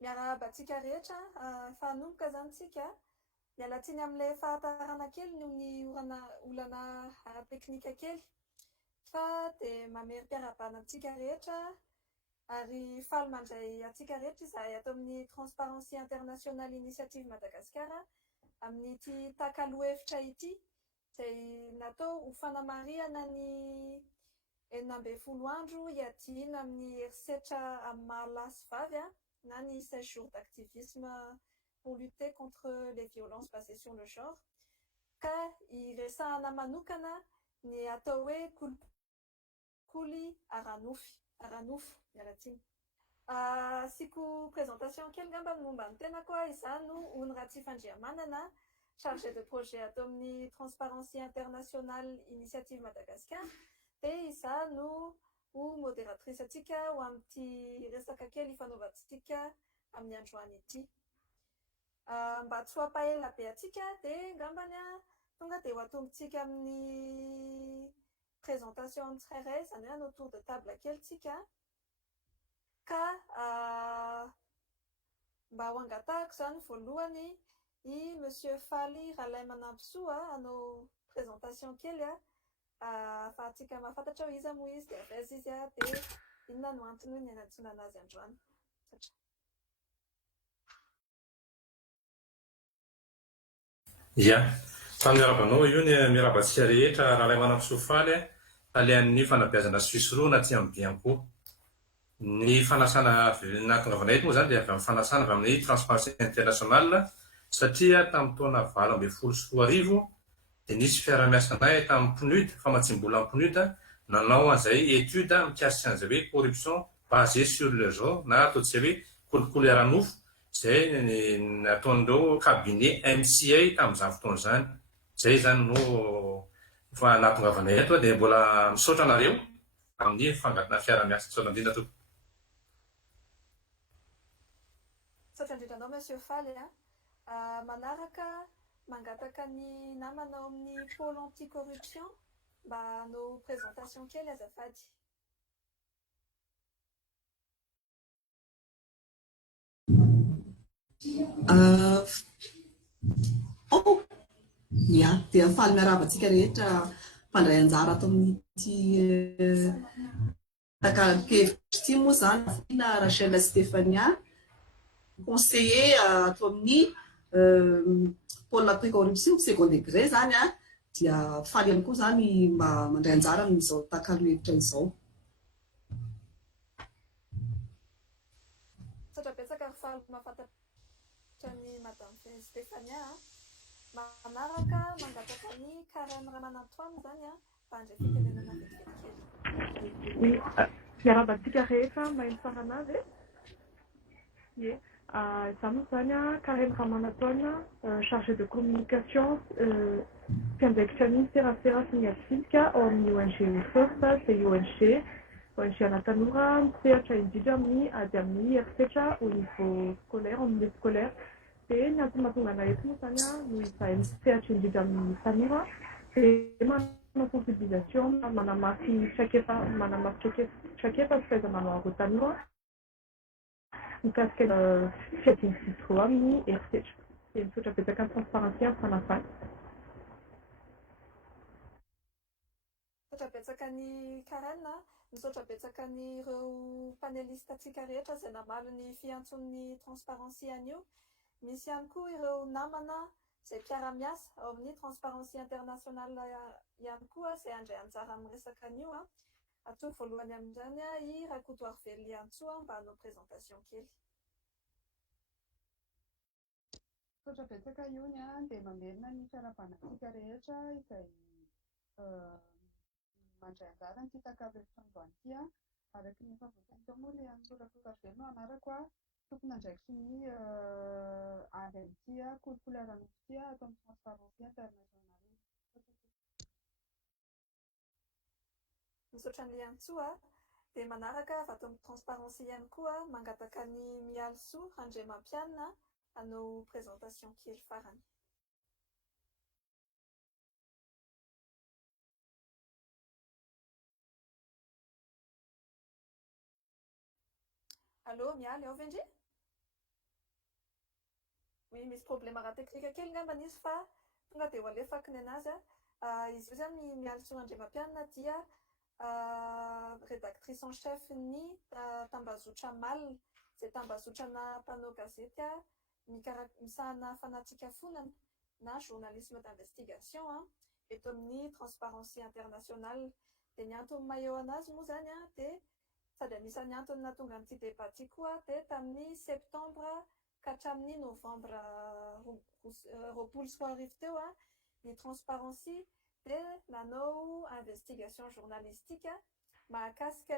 Miarahaba antsika rehetra, fanomboka zany tsika, miala tsiny amin'ilay fahatarana kely noho ny olana ara-teknika kely, fa dia mamery mpiara-bana antsika rehetra ary faly mandray antsika rehetra izahay ato amin'ny Transparency International Initiative Madagasikara amin'ity takalo-hevitra ity, izay natao ho fanamariana ny 12 andro iadina amin'ny herisetra amin'ny mahalasy vavy na ny 16 jours d'activisme pour lutter contre les violences basées sur le genre, ka iresahana manokana ny atao hoe kolikoly aranofo mialatsiny. Asiko présentation kely ngamba ny momba ny tenako izany no Ony Ratsifandriamanana, chargé de projet atao amin'ny Transparency International Initiative Madagascar, dia izaho no ho modératrice atsika ho amin'ity resaka kely ifanaovantsika amin'ny androany ity. Mba tsy ho ampahela be atsika dia ngambany tonga dia ho atombontsika amin'ny présentation tsirairay, izany hoe hanao tour de table kely tsika, ka mba ho angatahako zany voalohany i Monsieur Faly Ralaimanampsoa hanao présentation kely ahafahantsika mahafantatra hoe iza moa izy dia avaiza izy dia inona no antony ny anantsona azy androany. Ia, fa miarabanao io ny miarabantsika rehetra Ralaimanampsoa Faly alehan'ny fanabeazana sy fisorohana aty amin'ny Bianco. Ny fanasana nahatongavana eto moa zany dia avy amin'ny fanasana avy amin'ny Transparency International, satria tamin'ny taona 2014 dia nisy fiara-miasanay tamin'ny PNUD, famatsimbola amin'ny PNUD, nanao an'izay étude mikasika an'izay hoe corruption basée sur le genre na ataontsika hoe kolikoly aranofo, izay nataon'ireo cabinet MCA tamin'izany fotoana izany. Izay zany no fa nahatongavanay eto dia mbola misaotra anareo amin'ny fangatona fiara-miasa. Misaotra indrindra tompoko. Misaotra indrindra anao Monsieur Faly. Manaraka mangataka ny namanao amin'ny pôle anti-corruption mba hanao présentation kely azafady. Ia, dia faly miarahaba antsika rehetra mpandray anjara ato amin'ity takalo-hevitra ity moa zany na Rachel Stéphania, conseiller ato amin'ny pôle anti-corruption second degré zany dia faly ihany koa zany mba mandray anjara amin'izao takalo-hevitra izao. Misaotra betsaka ary faly mahafantatra ny Madame Stéphania. Manaraka mangataka ny Karen Ramanantoine zany mba handray fitenenana vetivety kely. Oui, miarabantsika rehetra maheno sarana azy. Ie, izaho moa zany Karen Ramanantoine, chargé de communication mpiandraikitra ny serasera sy ny artistika ao amin'ny ONG First, dia ONG ana tanora misehatra indrindra amin'ny ady amin'ny herisetra au niveau scolaire, en milieu scolaire. Dia ny antony mahatonga anay eto moa zany no izahay misehatra indrindra amin'ny tanora dia manao sensibilisation, manamafy traikefa sy fahaiza-manao an'ireo tanora mikasika fiadiana sy tokoa amin'ny herisetra. Dia misaotra betsaka ny transparency amin'ny fanafana. Misaotra betsaka ny Karen, misaotra betsaka ny ireo panelista atsika rehetra izay namaly ny fiantson'ny transparency anio. Misy ihany koa ireo namana izay mpiara-miasa ao amin'ny Transparency International ihany koa izay handray anjara amin'ny resaka anio. Atao voalohany amin'izany i Rakotoarively Antsoa mba hanao présentation kely. Misaotra betsaka Iony dia mamerina ny fiarabanantsika rehetra izay mandray anjara ny takalo-hevitra androany ity araky ny favoatany tao moa ilay an'ireo Rakotoarively no anarako tokony andraikitry ny avy amin'ity kolikoly aranofo ity atao amin'ny Transparency International. Misaotra ny Antsoa dia manaraka avy ato amin'ny Transparency ihany koa mangataka ny Mialsoa Andriamampianina hanao présentation kely farany. Allô, Mial, ao ve ndry? Oui, misy problème ara-teknika kely ngambany izy fa tonga dia ho alefakiny anazy izy io zany mialatso Andriamampianina dia rédactrice en chef ny tambazotra mal izay tambazotrana mpanao gazety misahana fanatsika fonana na journalisme d'investigation eto amin'ny Transparency International. Dia ny antony maheo anazy moa zany dia sady anisan'ny antony nahatonga an'ity débat ity koa dia tamin'ny septembre ka hatramin'ny novembre 2024 teo ny Transparency dia nanao investigation journalistique mahakasika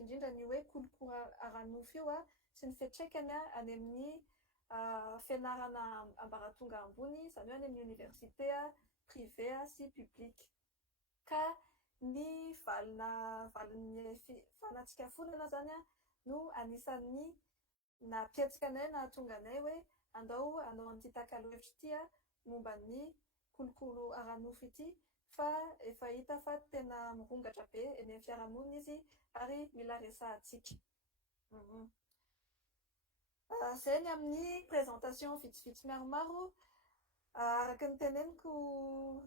indrindra ny hoe kolokolo ara-nofo io sy ny fiantraikany any amin'ny fianarana ambaratonga ambony izany hoe any amin'ny université privé sy public. Ka ny valin'ny fanatsika fonana zany no anisan'ny napietsika anay nahatonga anay hoe andao anao an'ity takalo-hevitra ity momba ny kolokolo ara-nofo ity fa efa hita fa tena mirongatra be eny amin'ny fiarahamonina izy ary mila resahantsika. Izay ny amin'ny présentation vitsivitsy maromaro araka ny teneniko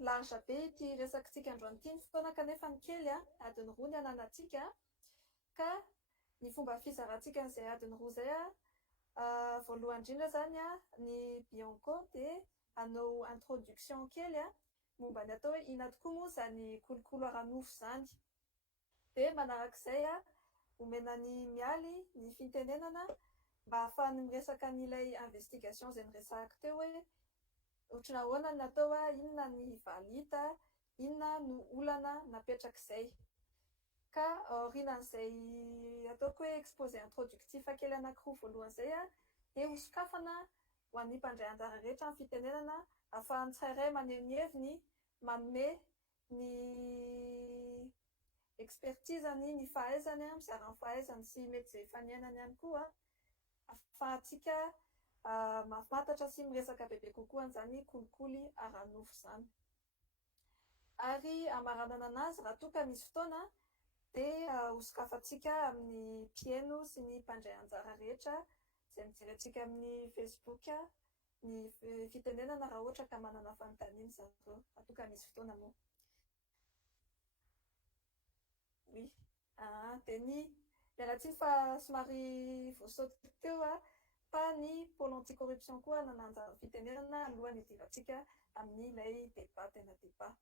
large be ity resakantsika androany ity ny fotoana kanefa ny kely adiny roa ny ananantsika ka ny fomba fizarantsika an'izay adiny roa izay voalohany indrindra zany ny Bianco dia hanao introduction kely momba ny atao hoe ina tokoa moa izany kolokolo ara-nofo izany. Dia manarak'izay omena ny mialy ny fitenenana mba ahafahany miresaka n'ilay investigation izay niresahako teo hoe ohatrany ahoana ny atao inona ny valita, inona no olana napetrak'izay. Ka aorianan'izay ataoko hoe exposé introductif kely anankiroa voalohan'izay dia hosokafana ho an'ny mpandray anjara rehetra ny fitenenana ahafahany tsirairay maneho ny heviny manome ny expertiseny ny fahaizany mizara ny fahaizany sy mety izay faniainany ihany koa ahafahantsika mafantatra sy miresaka bebe kokoa an'izany kolikoly ara-nofo izany. Ary amaranana anazy raha toa ka misy fotoana dia hosokafantsika amin'ny mpieno sy ny mpandray anjara rehetra izay mijerentsika amin'ny Facebook ny fitenenana raha ohatra ka manana fanontaniana zareo raha toa ka misy fotoana moa. Oui. Dia ny mialatsiny fa somary voasaoty teo fa ny pôle anti-corruption koa nananjara fitenenana alohan'ny hidirantsika amin'ilay débat tena débat.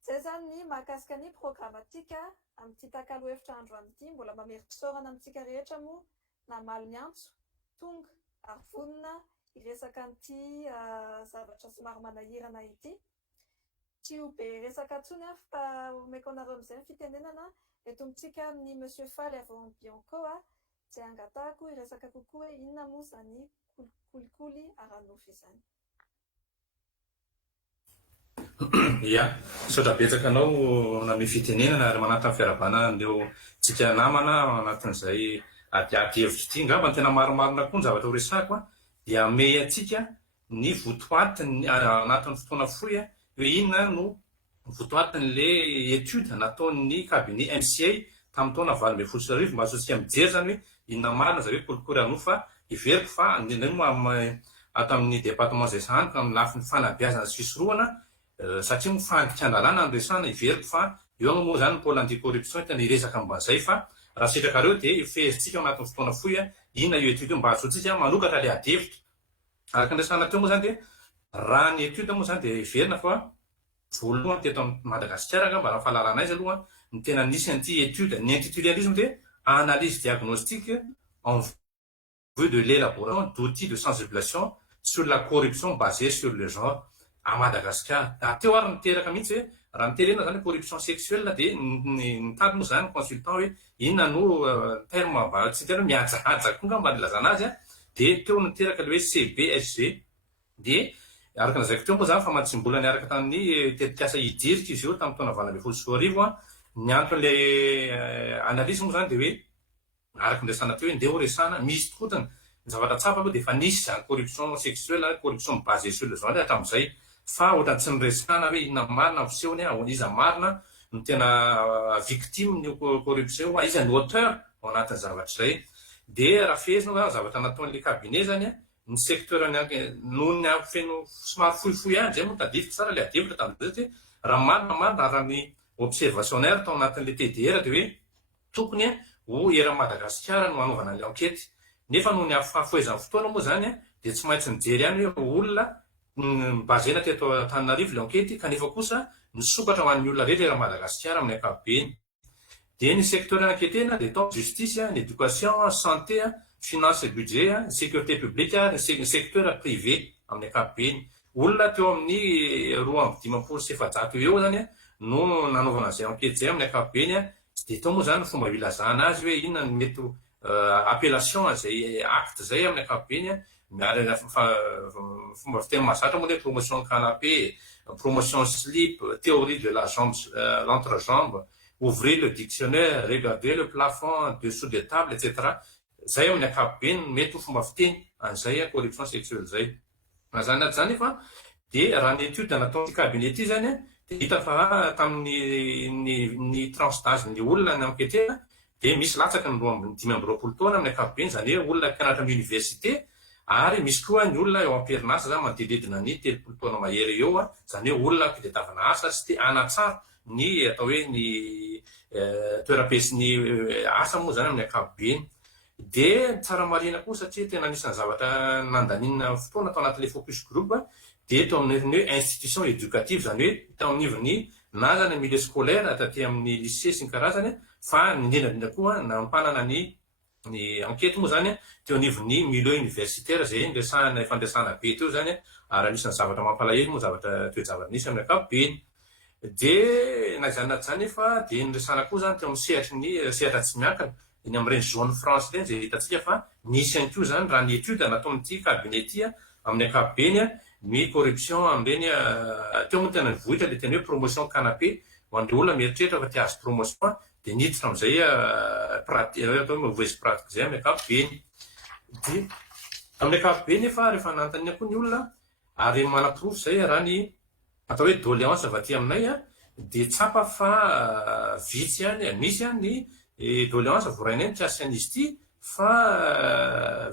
Izay zany ny mahakasika ny programmatika amin'ity takalo-hevitra androany ity mbola mamery-pisaorana amintsika rehetra moa namaly ny antso tonga ary vonona hiresaka an'ity zavatra somary manahirana ity. Tsy ho be resaka intsony fa omeko anareo amin'izay ny fitenenana eto amintsika amin'ny Monsieur Faly avy ao amin'ny Bianco izay angatahako hiresaka kokoa hoe inona moa izany kolikoly ara-nofo izany. Ia, misaotra betsaka anao name fitenenana ary manatona ny fiarabana an'ireo tsika namana anatin'izay ady-hevitra ity. Ngamba ny tena maromarona koa ny zavatra ho resahako dia ame atsika ny votoatiny anatin'ny fotoana fohy hoe inona no votoatin'le étude nataon'ny cabinet MCA tamin'ny taona 2024 mba azotsika mijery zany hoe inona marina zareo kolikoly ara-nofo fa iveriko fa ato amin'ny département izay sahaniko amin'ny lafiny fanabeazana sy fisorohana satria mifandika an-dalàna ny resahana iveriko fa eo moa zany ny pôle anti-corruption tena hiresaka mban'izay fa raha sitrakareo dia fehezitsika anatin'ny fotoana fohy inona io étude mba azotsika manokatra le ady-hevitra araka ny resahana teo moa zany dia raha ny étude moa zany dia iverina fa voalohany teto Madagasikara mba raha fahalalana azy aloha ny tena nisy an'ity étude ny intitulé-isme dia analyse diagnostique en vue de l'élaboration d'outils de sensibilisation sur la corruption basée sur le genre à Madagascar. Teo ary niteraka mihitsy hoe raha niterena zany corruption sexuelle dia nitady moa zany consultant hoe inona no terme mba tsy tena mihajahaja koa ngamba nilazana azy dia teo niteraka le hoe CBSG dia araka nazaiko teo moa zany fa matsimbola niaraka tamin'ny tetikasa hidirika izy io tamin'ny taona 2024 ny anton'le analyse moa zany dia hoe araka nyresana teo hoe ndeha ho resana misy tokotany ny zavatra tsapa aloha dia efa nisy zany corruption sexuelle corruption basée sur le genre hatramin'izay fa ohatra tsy niresana hoe inona marina fisehony iza marina no tena victime ny corruption iza ny auteur ao anatin'ny zavatra izay dia raha fehezina zavatra nataon'le cabinet zany ny secteur nohony feno somary fohifohy any zay moa tadidiko tsara le adevitra tamin'izay raha marina raha ny observationnaire tao anatin'le TDR dia hoe tokony ho era Madagasikara no hanaovana le enquête nefa noho ny hafoezan'ny fotoana moa zany dia tsy maintsy mijery ihany hoe olona bazena teto Antananarivo le enquête kanefa kosa nisokatra ho an'ny olona rehetra era Madagasikara amin'ny ankapobeny. Dia ny secteur enquêtena dia tao justice, ny éducation, santé, finance et budget, sécurité publique, ny secteur privé amin'ny ankapobeny. Olona teo amin'ny 2,5 eo zany no nanaovana izay enquête zay amin'ny ankapobeny. Dia tao moa zany fomba ilazana azy hoe inona ny mety appellation zay acte zay amin'ny ankapobeny miary fomba fiteny mahazatra moa hoe promotion canapé, promotion slip, théorie de la jambe, l'entrejambe, ouvrir le dictionnaire, regarder le plafond dessous des tables, etc. Zay amin'ny ankapobeny mety ho fomba fiteny an'izay corruption sexuelle zay. Mazana zany fa dia raha ny étude natao ty cabinet ty zany dia hita fa tamin'ny tranche d'âge ny olona ny enquêtera dia misy latsaka ny 5 taona amin'ny ankapobeny zany hoe olona mpianatra amin'ny université ary misy koa ny olona eo am-perinasa zany manodididina ny 30 taona mahery eo zany hoe olona mpitadiavana asa sy te hanatsara ny atao hoe ny toera-piasiny asa moa zany amin'ny ankapobeny. Dia tsara marina koa satria tena anisan'ny zavatra nandanina fotoana tao anatin'le focus group dia tao amin'ny hoe institution éducative zany hoe tao amin'ivony na zany milieu scolaire taty amin'ny lycée sy ny karazany fa indrindrandrindra koa nampanana ny enquête moa zany teo anivon'ny milieu universitaire zay resahana fandraisana be teo zany ary anisan'ny zavatra mampalahelo moa zavatra toejavatra nisy amin'ny ankapobeny. Dia naizana zany fa dia nyresana koa zany teo amin'ny sehatra tsy miankina eny amin'ireny zone France ireny zay hitantsika fa nisy ihany koa zany raha ny étude natao amin'ity cabinet ty amin'ny ankapobeny ny corruption amin'ireny teo moa tena nivohitra le teny hoe promotion canapé ho an'ireo olona mieritreritra fa tia azo promotion dia niditra amin'izay atao hoe mauvaise pratique zay amin'ny ankapobeny. Dia amin'ny ankapobeny nefa rehefa nanontaniana koa ny olona ary manaprofo zay raha ny atao hoe doléance avy aty aminay dia tsapa fa vitsy ihany misy ny doléance voarainay tsy asian'izy ity fa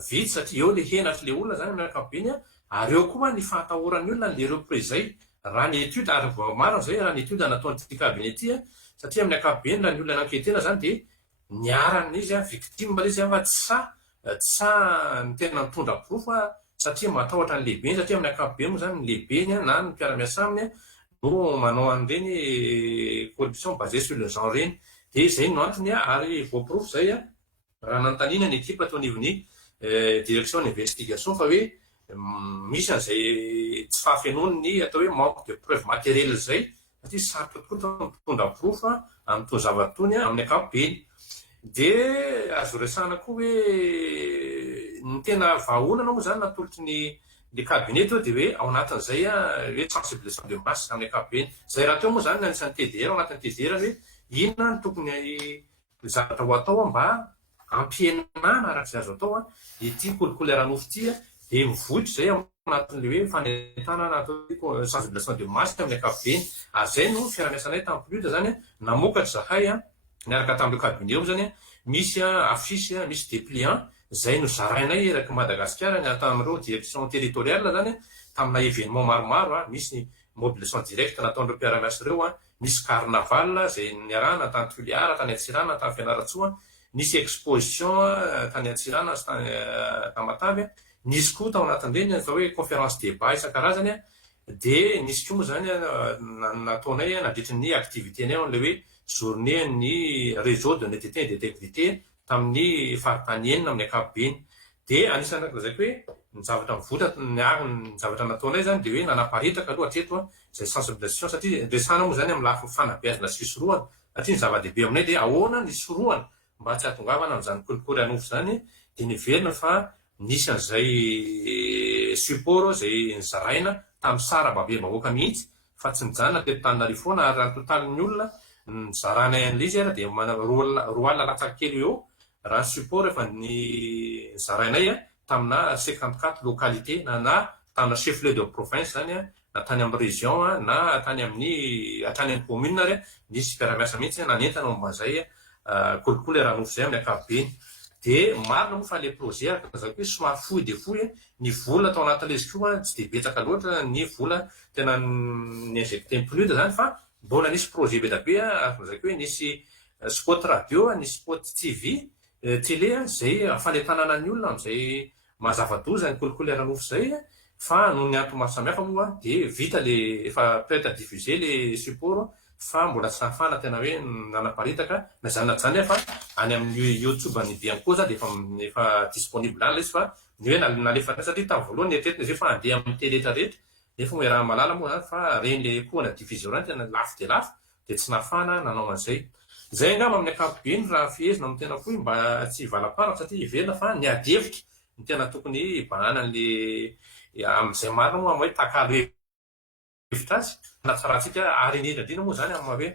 vitsy satria eo le henatra le olona zany amin'ny ankapobeny ary eo koa ny fahatahoran'ny olona le reprise zay raha ny étude ary maro zay raha ny étude nataon'ity cabinet ty satria amin'ny ankapobeny raha ny olona nanketena zany dia niaran'izy victime izy fa tsa ny tena mitondra profo satria matahotra ny lehibeny satria amin'ny ankapobeny moa zany ny lehibeny na ny mpiara-miasa aminy no manao an'ireny corruption basée sur le genre reny. Dia zay no antony ary voaprofo zay raha nanontaniana ny équipe atao anivon'ny direction d'investigation fa hoe misy an'izay tsy fahafenoany ny atao hoe manque de preuve matérielle zay satria sarotra tokoa mitondra profo amin'itony zavatra tony amin'ny ankapobeny. Dia azo resahana koa hoe ny tena vahaolana moa zany natolotry ny cabinet teo dia hoe ao anatin'izay hoe sensibilisation de masse amin'ny ankapobeny. Zay raha teo moa zany anisan'ny TDR ao anatin'ny TDR hoe inona ny tokony zavatra ho atao mba ampihenana arak'izay azo atao ity kolikoleran'ofo ity dia mivoitra zay ao anatin'le hoe fanentanana atao sensibilisation de masse amin'ny ankapobeny. Ary zay no fiara-miasanay tamin'ny plus zany namokatra zahay niaraka tamin'ireo cabinet eo zany misy affiche misy dépliant zay no zarainay eraky Madagasikara ny tamin'ireo direction territoriale zany tamina événement maromaro misy mobilisation directe nataon'ireo mpiara-miasa ireo misy carnaval zay niarahana tany Toliara tany Antsirana tany Fianaratsoa, nisy exposition tany Antsirana sy tany Tamatavy, nisy koa tao anatin'ireny atao hoe conférence débat isan-karazany dia nisy koa moa zany nataonay nandritra ny activité-nay an'ilay hoe journée ny réseau d'honnêteté et d'intégrité tamin'ny faritany enina amin'ny ankapobeny. Dia anisan'ny zay hoe ny zavatra mivoatra ny zavatra nataonay zany dia hoe nanaparitaka aloha hatreto zay sensibilisation satria resana moa zany amin'ny lafiny fanabeazana sy fisorohana satria ny zava-dehibe aminay dia ahoana ny sorohana mba tsy hatongavana amin'izany kolikoly anofo zany dia niverina fa nisy an'izay support zay nizaraina tamin'ny sara babe-bahoaka mihitsy fa tsy nijanona teto Antananarivo foana ary raha ny totalin'ny olona nizaranay an'ilay izy dia roa alina latsaka kely eo raha ny support rehefa ny zarainay tamina 54 localité na tamina chef lieu de province zany na tany amin'ny région na tany amin'ny commune ary nisy mpiara-miasa mihitsy nanentana momba zay kolikoly ranofo zay amin'ny ankapobeny. dia marina moa fa le projet araka zako hoe somary fohy dia fohy ny vola atao anatin'ilay izy koa tsy dia betsaka loatra ny vola tena ny injecté implude zany fa mbola nisy projet be da be araka zako hoe nisy spot radio nisy spot tv télé zay fanetanana ny olona am'izay mazava-doza ny kolikoleran'ny nofo zay fa noho ny antony maro samihafa moa dia vita le efa prête à diffuser le support fa mbola tsy nahafana tena hoe nanaparitaka na zany na zany fa any amin'ny youtube ny bianco za dia efa disponible any izy fa ny hoe nalefa satria tamin'ny voalohany eritretina izy hoe fa andeha amin'ny télé rehetra nefa hoe raha malala moa zany fa reny le kohana division rany tena lafo dia tsy nahafana nanao an'izay zay angamba amin'ny ankapobeny raha fihezina amin'ny tena fohy mba tsy valam-paratra satria ivelona fa ny adevitra ny tena tokony bananan'le amin'izay marina moa hoe takalo hevitra azy na tsaratsika ary indrindra indrindra moa zany amin'ny hoe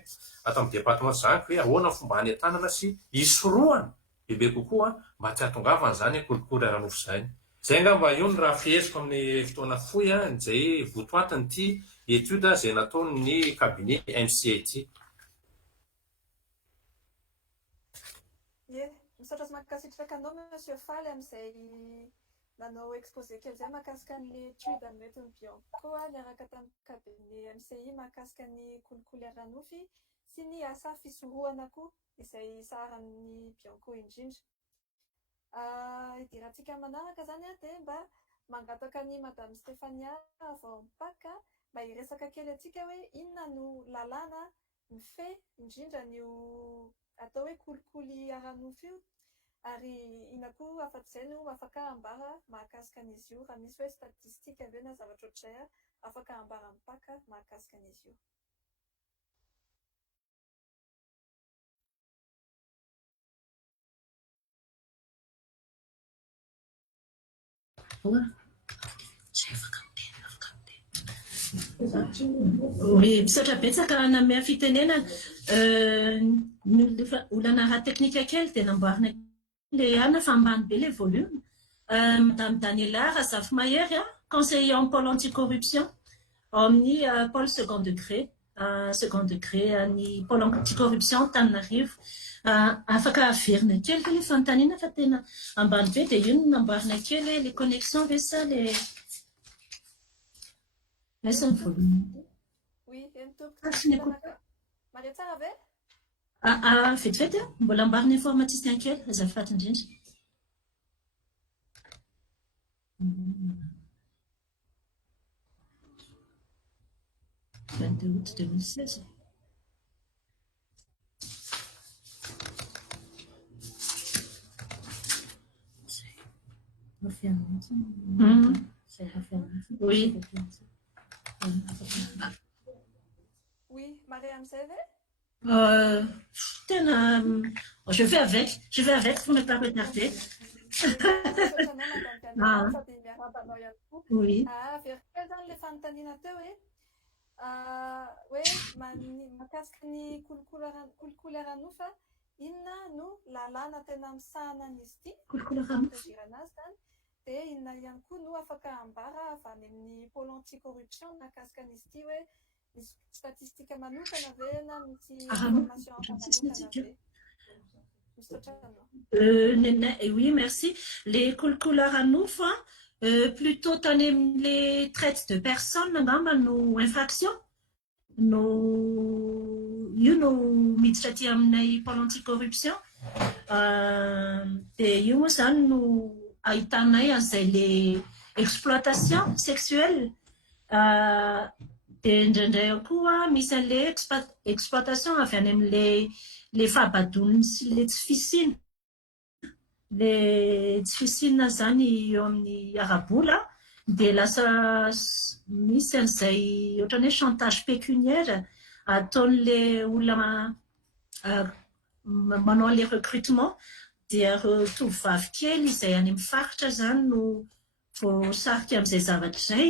ato amin'ny département zaniko hoe ahoana fomba hanetanana sy hisorohana bebe kokoa mba tsy hatongavana zany kolikoly ara-nofo zany zay angamba io ny raha fiheziko amin'ny fotoana fohy izay votoatiny ity étude zay nataony cabinet MCA ity. Ie, misaotra sy mankasitraka anao monsieur Faly amin'izay nanao exposé kely zay mahakasika ny étude amin'ny retin'ny Bianco niaraka tamin'ny cabinet MCI mahakasika ny kolikoly ara-nofy sy ny asa fisorohana koa izay saharan'ny Bianco indrindra. Idirantsika manaraka zany dia mba mangataka ny madame Stéphania vao mipaka mba hiresaka kely atsika hoe inona no lalàna mifehy indrindra nio atao hoe kolikoly ara-nofo io ary ina koa afa-tsy no afaka ambara mahakasika an'izy io raha misy hoe statistika avy eo na zavatra ohatr'izay afaka ambara mipaka mahakasika an'izy io. Misaotra betsaka namea fitenenana olana raha teknika kely dia namboarina le ana fa ambany be le volume. Madame Daniela Razafy-Mahery, conseiller en pôle anticorruption amin'ny pôle second degré ny pôle anticorruption Antananarivo. Afaka averina kely le fanontaniana fa tena ambany be dia io no namboarina kely les connexions ve ça les laisse un volume. Oui, Maria tsara ve? Vetivety mbola ambarina informaticien kely azafady indrindra. 22 août 2016. Oui. Oui, Mariam Seve? Je vais avec pour ne pas retarder. Oui. Le fanontaniana teo hoe mahakasika ny kolikoly ara-nofo inona no lalàna tena misahana an'izy ity ampidirana azy zany dia inona ihany koa no afaka ambara avy any amin'ny pôle anticorruption mahakasika an'izy ity hoe misy statistika manokana ve na misy information manokana ve. Oui, merci. Les kolikoly ara-nofo plutôt les traites de personnes nos infractions miditra aty aminay pôle anticorruption dia io moa zany no ahitanay an'izay le exploitation sexuelle dia indraindray koa misy an'le exploitation avy any amin'le fahabadoniny sy le tsy fisina. Le tsy fisina zany eo amin'ny arabola dia lasa misy an'izay ohatrany hoe chantage pécuniaire ataon'le olona manao le recrutement dia tovovavy kely izay any amin'ny faritra zany no voasarika amin'izay zavatra izay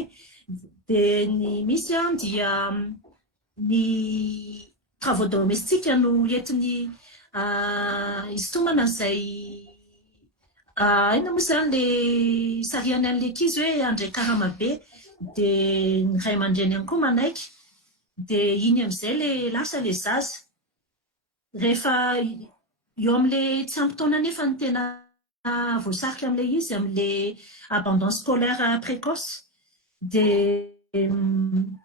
dia ny misy dia ny travaux domestique no entiny hisintomana izay ina moa zany le sariany an'le ankizy hoe andray karamabe dia ny ray aman-dreny ihany koa manaiky dia iny amin'izay le lasa le zaza. 啊，喂，蛮马卡斯卡尼库库莱拉努菲，因那努拉拉那天南萨那尼斯蒂，库库莱拉努菲，因那努拉拉那天南萨那尼斯蒂， rehefa eo amin'le tsy ampy taona nefa ny tena voasarika amin'ilay izy amin'ilay abandon scolaire précoce dia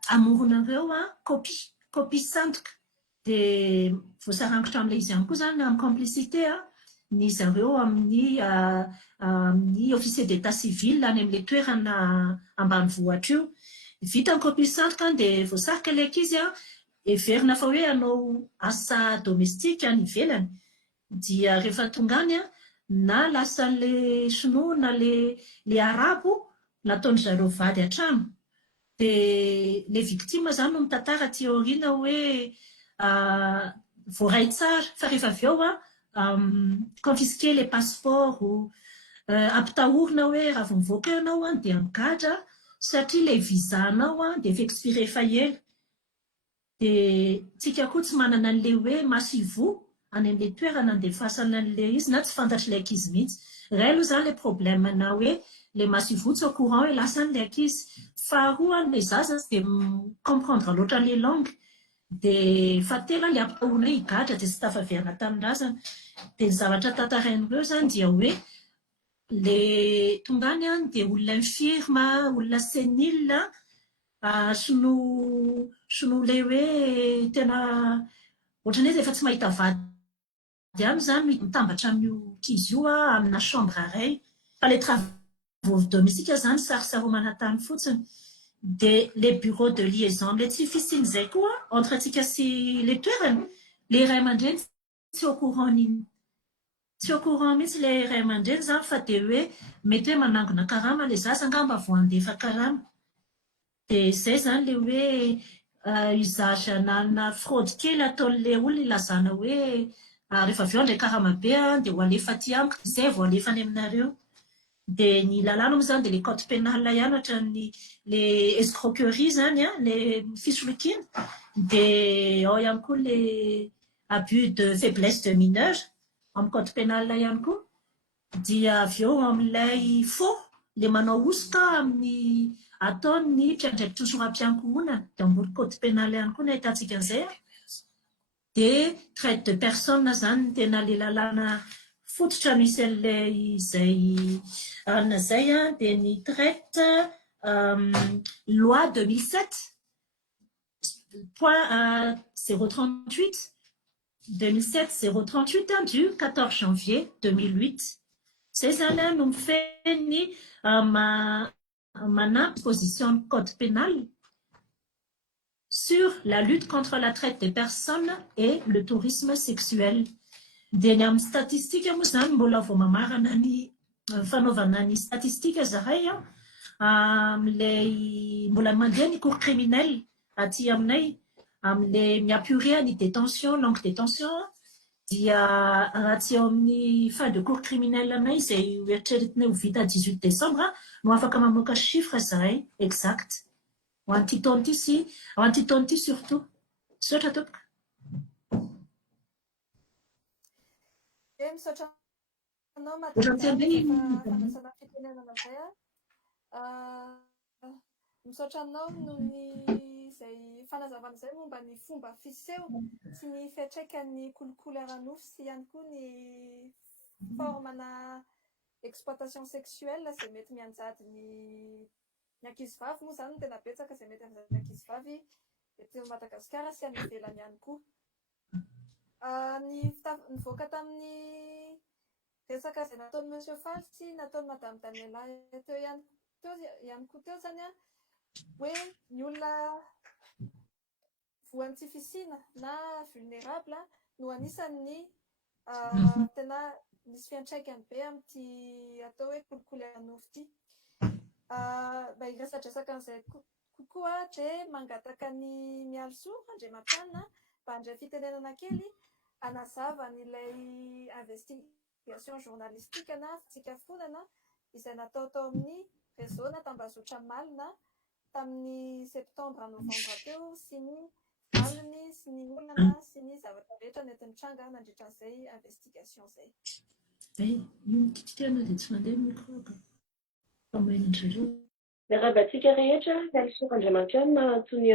amoronareo copie sandoka dia voasarangitra amin'ilay izy ihany koa izany amin'ny complicité ny zareo amin'ny officier d'état civil any amin'ilay toerana ambanivohitra io. Vita ny copie sandoka dia voasarika ilay ankizy heverina fa hoe hanao asa domestika any ivelany dia rehefa tonga any na lasa le sinoa na le arabo nataony zareo vady an-trano dia le victime izany no mitantara ty aoriana hoe voaray tsara fa rehefa avy eo confisquer les passeports ampitahorina hoe raha vao mivoaka ianao dia migadra satria le visa-nao dia efa expiré efa ela. Dia tsika koa tsy manana an'ilay hoe massivo any amin'ilay toerana andefasana an'ilay izy na tsy fantatry ilay ankizy mihitsy. Iray aloha izany le problème na hoe le massivo tsy au courant hoe lasa an'ilay ankizy. Faharoa ilay zaza tsy dia comprendre loatra les langues dia fahatelo ilay ampitahorina higadra dia tsy tafaverina tamin'ny razana. Dia ny zavatra tantarain'ireo izany dia hoe le tonga any dia olona infirme, olona sénile sino ilay hoe tena ohatran'ny hoe efa tsy mahita vady ihany izany mitambatra amin'io ankizy io amina chambre iray. Fa les travaux domestique izany sarisaromana-tany fotsiny. Dia les bureaux de liaison le tsy fisiny izay koa entre antsika sy le toerana le ray aman-dreny tsy au courant niny. Tsy au courant mihitsy ilay ray aman-dreny izany fa dia hoe mety hoe manangona karama ilay zaza angamba vao handefa karama. Dia izay izany ilay hoe usage na fraude kely ataon'ilay olona ilazana hoe rehefa avy eo indray karama be dia ho alefa aty amiko izay vao alefa any aminareo. Dia ny lalàna moa izany dia le code pénal ihany ohatran'ny le escroquerie izany le fisolokiana. Dia ao ihany koa le abus de faiblesse de mineur amin'ny code pénal ihany koa. Dia avy eo amin'ilay faux le manao osoka amin'ny ataony mpiandraikitra ny soram-piankohonana dia ambony code pénal ihany koa ny ahitantsika an'izay. Dia traite de personne izany tena le lalàna fototra misy an'ilay izay anona izay dia ny traite loi 2007 point 038 2007-038 du 14 janvier 2008. Izay izany no mifeny manampy position code pénal sur la lutte contre la traite des personnes et le tourisme sexuel. Dia ny amin'ny statistika moa izany mbola vao mamarana ny fanaovana ny statistika zahay amin'ilay mbola mandeha ny cour criminel aty aminay amin'ilay miapurer ny détention, longue détention dia raha tsy eo amin'ny fin de cour criminel anay izay eritreretinay ho vita 18 décembre no afaka mamoaka chiffre zahay exact ho an'ity taona ity sy ho an'ity taona ity surtout. Misaotra tompoko. Misaotra anao madame fanasana fitenenana izay misaotra anao noho ny izay fanazavana izay momba ny fomba fiseho sy ny fiantraikan'ny kolokolo ara-nofo sy ihany koa ny formana exploitation sexuelle izay mety mianjady ny ankizivavy moa izany no tena betsaka izay mety amin'izany ankizivavy eto Madagasikara sy any ivelany ihany koa. Nivoaka tamin'ny resaka izay nataon'i Monsieur Falsy nataon'i Madame Daniela teo ihany koa teo izany hoe ny olona voan'ny tsy fisina na vulnérable no anisan'ny tena misy fiantraikany be amin'ity atao hoe kolokolo ara-nofo ity. Mba hiresadresaka an'izay kokoa dia mangataka ny mialosoa Andriamatoanina mba handray fitenenana kely hanazava n'ilay investigation journalistique na fitsikafonana izay natao tao amin'ny réseau na tambazotra malina tamin'ny septambra novambra teo sy ny aliny sy ny olana sy ny zavatra rehetra nentiny tranga nandritra an'izay investigation izay. Miarabantsika rehetra mialosoa Andriamatoanina antony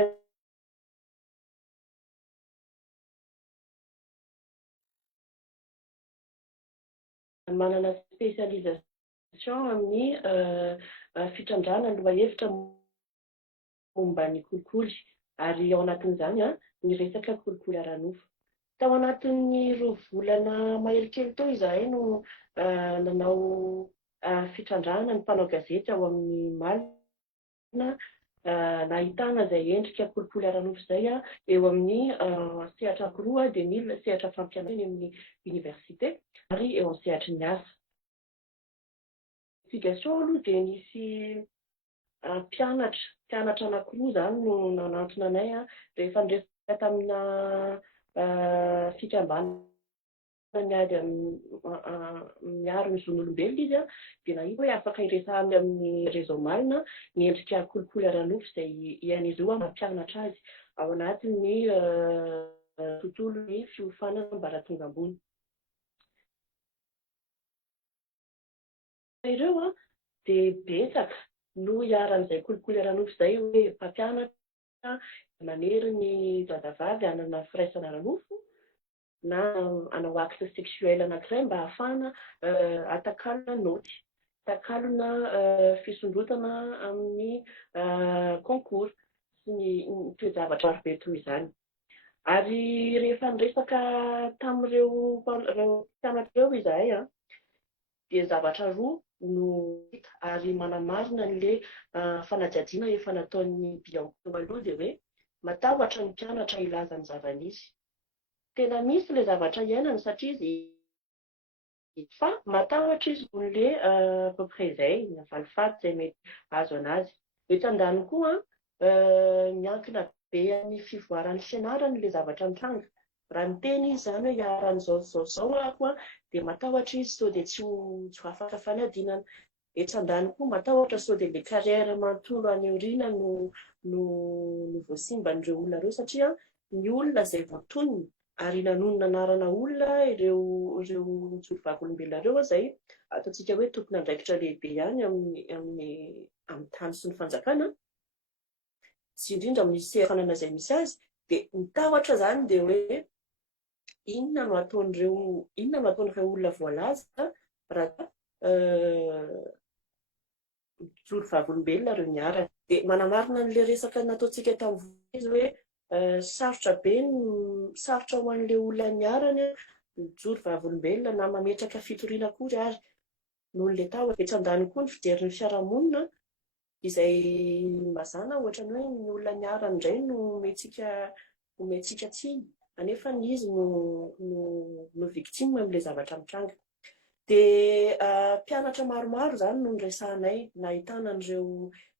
manana spécialisation amin'ny fitrandrana lohahevitra momba ny kolikoly ary ao anatin'izany ny resaka kolikoly ara-nofo. Tao anatin'ny 2 volana mahelikely teo izahay no nanao fitrandrana ny mpanao gazety ao amin'ny Malina nahitana izay endrika kolikoly ara-nofo izay eo amin'ny sehatra anankiroa dia ny sehatra fampianarana amin'ny université ary eo amin'ny sehatry ny asa. Investigation aloha dia nisy mpianatra anankiroa izany no nanantona anay rehefa niresaka tamina fikambanana miady miaro ny zon'olombelona izy dia nahita hoe afaka iresahana amin'ny réseau Malina ny endrika kolikoly ara-nofo izay ian'izy io mampianatra azy ao anatin'ny tontolon'ny fiofanana ambaratonga ambony. Ireo dia betsaka no iaran'izay kolikoly ara-nofo izay hoe mpampianatra manery ny zadavavy hanana firaisana ara-nofo na hanao acte sexuel anankiray mba ahafahana atakalona naoty, atakalona fisondrotana amin'ny concours sy ny toe-javatra marobe toy izany. Ary rehefa niresaka tamin'ireo mpianatra ireo izahay dia zavatra roa no hita ary manamarina an'ilay fanadihadiana efa nataon'ny Bianco aloha dia hoe matahotra ny mpianatra ilaza ny zava-misy. Tena misy ilay zavatra iainany satria izy fa matahotra izy nohon'ilay à peu près izay ny avalifaty izay mety azo anazy. Eto an-dany koa miankina be amin'ny fivoaran'ny fianarana ilay zavatra mitranga. Raha ny teny izy izany hoe iaran'izao ako dia matahotra izy sao dia tsy ho afaka fanadinana. Eto an-dany koa matahotra sao dia ilay carrière manontolo any aoriana no voasimban'ireo olona ireo satria ny olona izay voatonony ary nanonona anarana olona ireo jorovavolombelona ireo izay ataontsika hoe tompona andraikitra lehibe ihany amin'ny tany sy ny fanjakana sy indrindra amin'ny sefanana izay misy azy dia mitahotra izany dia hoe inona no ataon'ireo olona voalaza raha jorovavolombelona ireo miaraka. Dia manamarina n'ilay resaka nataontsika tamin'ny izy hoe sarotra be sarotra ho an'ilay olona niarany ny jorovavolombelona na mametraka fitoriana akory ary nohon'ilay tahotra. Eto an-dany koa ny fiderin'ny fiarahamonina izay mazana ohatra ny hoe ny olona niarany indray no omentsika tsiny anefa izy no victime amin'ilay zavatra mitranga. Dia mpianatra maromaro izany no niresahanay nahitana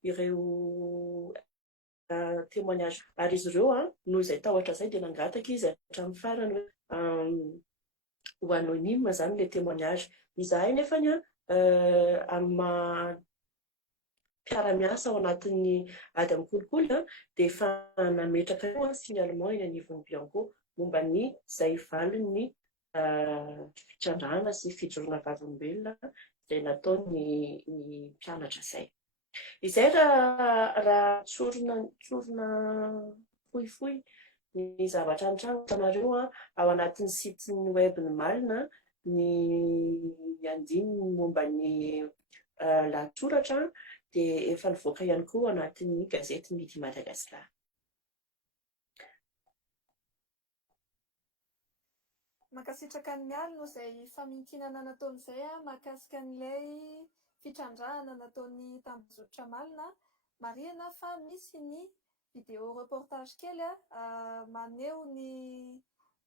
ireo témoignage ary izy ireo noho izay tahotra izay dia nangataka izy hatramin'ny farany ho anonyme izany ilay témoignage. Izahay nefany amin'ny mpiara-miasa ao anatin'ny ady amin'ny kolikoly dia efa nametraka signalement eny anivon'ny Bianco momba ny izay valiny fitrandrana sy fijoroana vavolombelona izay nataony mpianatra izay. Izay raha tsorona fohifohy ny zavatra nitranga ao anatin'ny site-ny web ny Malina ny andininy momba ny lahatsoratra dia efa nivoaka ihany koa anatin'ny gazety Midi Madagasikara. Mankasitraka ny mialina izay famitinana nataon'izay mahakasika an'ilay fitrandrahana nataon'ny tambazotra Malina, marihana fa misy ny vidéo reportage kely maneho ny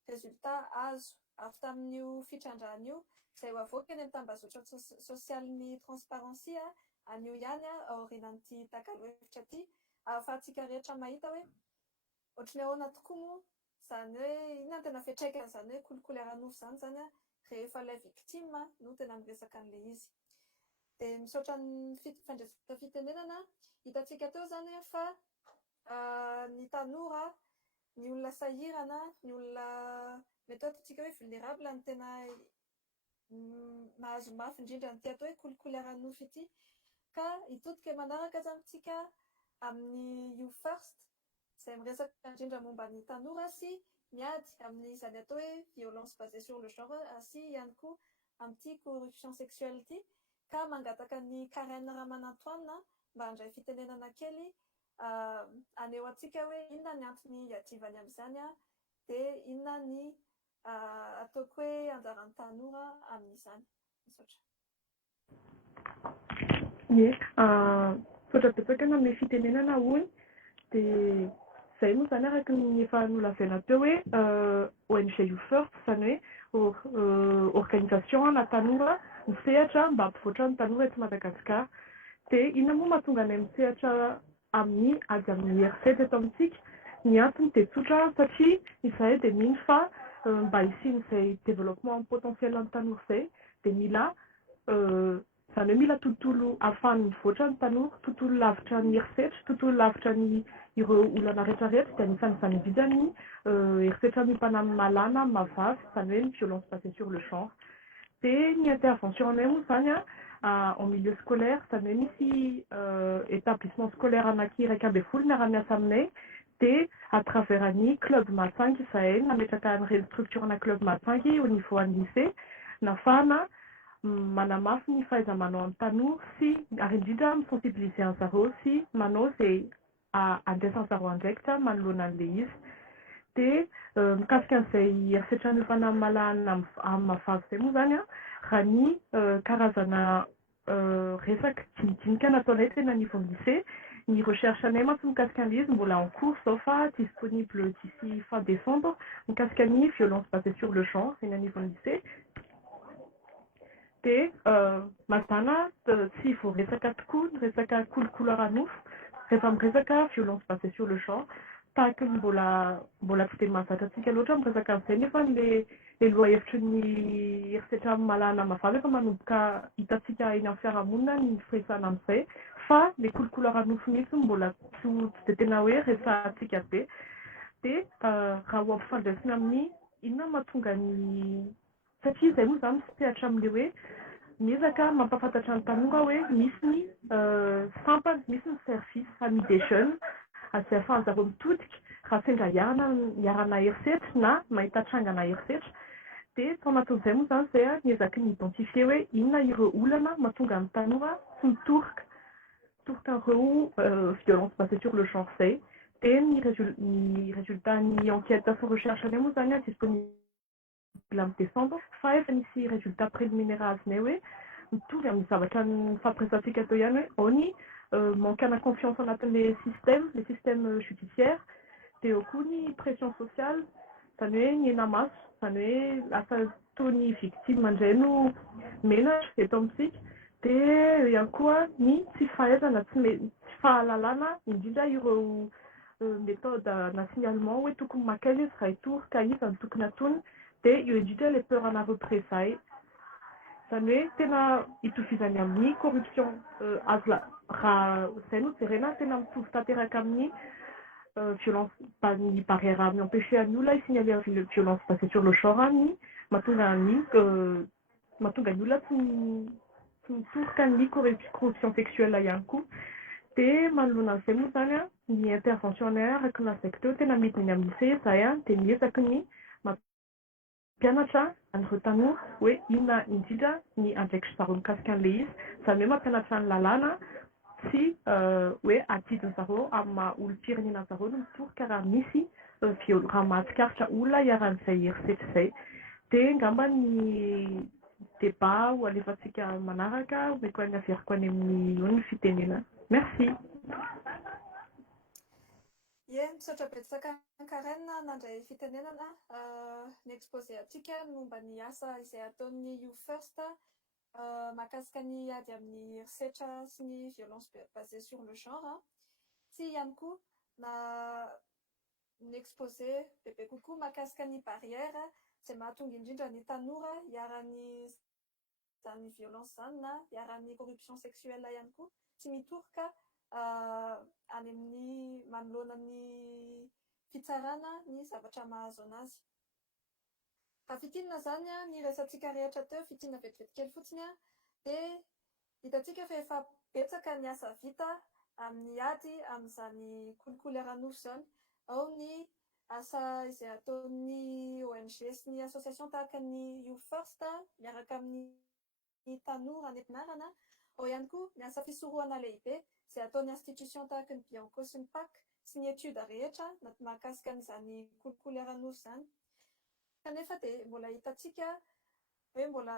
résultat azo avy tamin'io fitrandrahana io izay ho avoaka ny tambazotra sosialin'ny transparency anio ihany aorianan'ity takalo-hevitra ity ahafahantsika rehetra mahita hoe ohatry ny ahoana tokoa moa izany hoe inona tena fiantraikany izany hoe kolikoly ara-nofo izany rehefa ilay victime no tena miresaka an'ilay izy. Dia misaotra ny fandraisana fitenenana hitantsika teo izany fa ny tanora, ny olona sahirana, ny olona mety ataontsika hoe vulnérable ny tena mahazo mafy indrindra ny atao hoe kolikoly ara-nofo ity ka hitodika manaraka izantsika amin'ny You First izay miresaka indrindra momba ny tanora sy miady amin'izany atao hoe violence basée sur le genre sy ihany koa amin'ity corruption sexuelle ity, ka mangataka ny Karen Ramanantoine mba handray fitenenana kely aneo antsika hoe inona ny antony iadivany amin'izany dia inona ny ataoko hoe anjaran'ny tanora amin'izany. Misaotra. Ie, saotra betsaka na amin'ny fitenenana hoy dia izay moa zany araka ny efa nolazaina teo hoe ONG You First izany hoe organisation ana tanora misehatra mba hampivoatra ny tanora eto Madagasikara. Dia inona moa mahatonga anay misehatra amin'ny ady amin'ny herisety eto amintsika? Ny antony dia tsotra satria izahay dia mino fa mba hisian'izay développement potentiel amin'ny tanora izay dia mila izany hoe mila tontolo ahafahany mivoatra ny tanora, tontolo lavitra ny herisetra, tontolo lavitra ny ireo olana rehetrarehetra dia anisan'izany indrindra ny herisetra miompana amin'ny malàna, mavavy, izany hoe ny violence basée sur le genre. Dia ny intervention anay moa zany en milieu scolaire, izany hoe misy établissement scolaire anankiraika ambin'ny folo miara-miasa aminay dia à travers ny club matsangy izahay nametraka an'ireny structurena club matsangy au niveau an'ny lycée nahafahana manamafy ny fahaiza-manao amin'ny tanora sy ary indrindra misensibiliser an'zareo sy manao izay andraisan'zareo andraikitra manoloana an'ilay izy. Dia mikasika an'izay herisetra miofana amin'ny malàna amin'ny mavavy izay moa zany raha ny karazana resaka jinijinika nataonay teny anivon'ny lycée, ny recherche anay mantsy mikasika an'ilay izy mbola en cours zao fa disponible d'ici fin décembre mikasika ny violence basée sur le genre eny anivon'ny lycée. Dia mazàna tsy voaresaka tokoa ny resaka kolokolo ara-nofo rehefa miresaka violence basée sur le genre tahaka ny mbola tsy dia mahazatra antsika loatra miresaka an'izay nefa le loha hevitry ny herisetra amin'ny malàna mavavy efa manomboka hitantsika eny amin'ny fiarahamonina ny firesahana amin'izay fa le kolokolo ara-nofo mihitsy mbola tsy dia tena hoe resahantsika be. Dia raha ho ampifandraisina amin'ny inona mahatonga ny satria izay moa zany misehatra amin'ilay hoe miezaka mampafantatra ny tanora hoe misy ny sampany, misy ny service famille des jeunes izay ahafahan'zareo mitodika raha sendra hiarana herisetra na mahita trangana herisetra. Dia tao anatin'izay moa zany izay miezaka ny identifier hoe inona ireo olana mahatonga ny tanora sy mitoroka ireo violence basée sur le genre izay. Dia ny résultat ny enquête sy recherche anay moa zany disponible amin'ny décembre fa efa nisy résultat préliminaire azonay hoe mitovy amin'ny zavatra ny fampiresantsika teo ihany hoe ao ny manquana confiance anatin'le système judiciaire dia ao koa ny pression sociale izany hoe ny enamaso izany hoe lasa toy ny victime indray no menatra eto amintsika. Dia eo ihany koa ny tsy fahaizana tsy fahalalana indrindra ireo méthode na signalement hoe tokony maka izy raha hitoroka izy ny tokony atony. Dia eo indrindra le peur ana représailles izany hoe tena hitovizany amin'ny corruption azo raha izay no jerena tena mitovy tanteraka amin'ny violence ny barrière miempêcher ny olona hisignaler violence basée sur le genre ny mahatonga ny olona tsy mitoroka ny corruption sexuelle ihany koa. Dia manoloana an'izay moa zany ny intervention anay araka lazaiko teo tena midiny amin'ny lycée izahay dia miezaka ny mampianatra an'ireo tanora hoe inona indrindra ny andraikitry zareo mikasika an'ilay izy, izany hoe mampianatra ny lalàna sy hoe adidiny zareo amin'ny maha olom-pirenena zareo no mitoroka raha misy raha mahatsikaritra olona hiaran'izay herisetra izay. Dia angamba ny débat ho alefantsika manaraka mety ho any averiko any amin'ny fitenenana. Merci. Ie, misaotra betsaka Karen nandray fitenenana ny exposé atsika momba ny asa izay ataon'ny You First mahakasika ny ady amin'ny herisetra sy ny violence basée sur le genre. Sy ihany koa na ny exposé bebe kokoa mahakasika ny barrière izay mahatonga indrindra ny tanora hiarany zany violence zany na hiarany corruption sexuelle ihany koa tsy mitoroka any amin'ny manoloana ny fitsarana ny zavatra mahazo anazy. Raha fitinana zany ny resantsika rehetra teo, fitinana vetivety kely fotsiny dia hitantsika fa efa betsaka ny asa vita amin'ny ady amin'izany kolokolo ara-nofo zany. Ao ny asa izay ataon'ny ONG sy ny association tahaka ny You First miaraka amin'ny tanora any am-pianarana, ao ihany koa miasa fisorohana lehibe izay ataon'ny institution tahaka ny Bianco sy ny PAC sy ny etude rehetra mahakasika an'izany kolikoly ara-nosy izany. Kanefa dia mbola hitantsika hoe mbola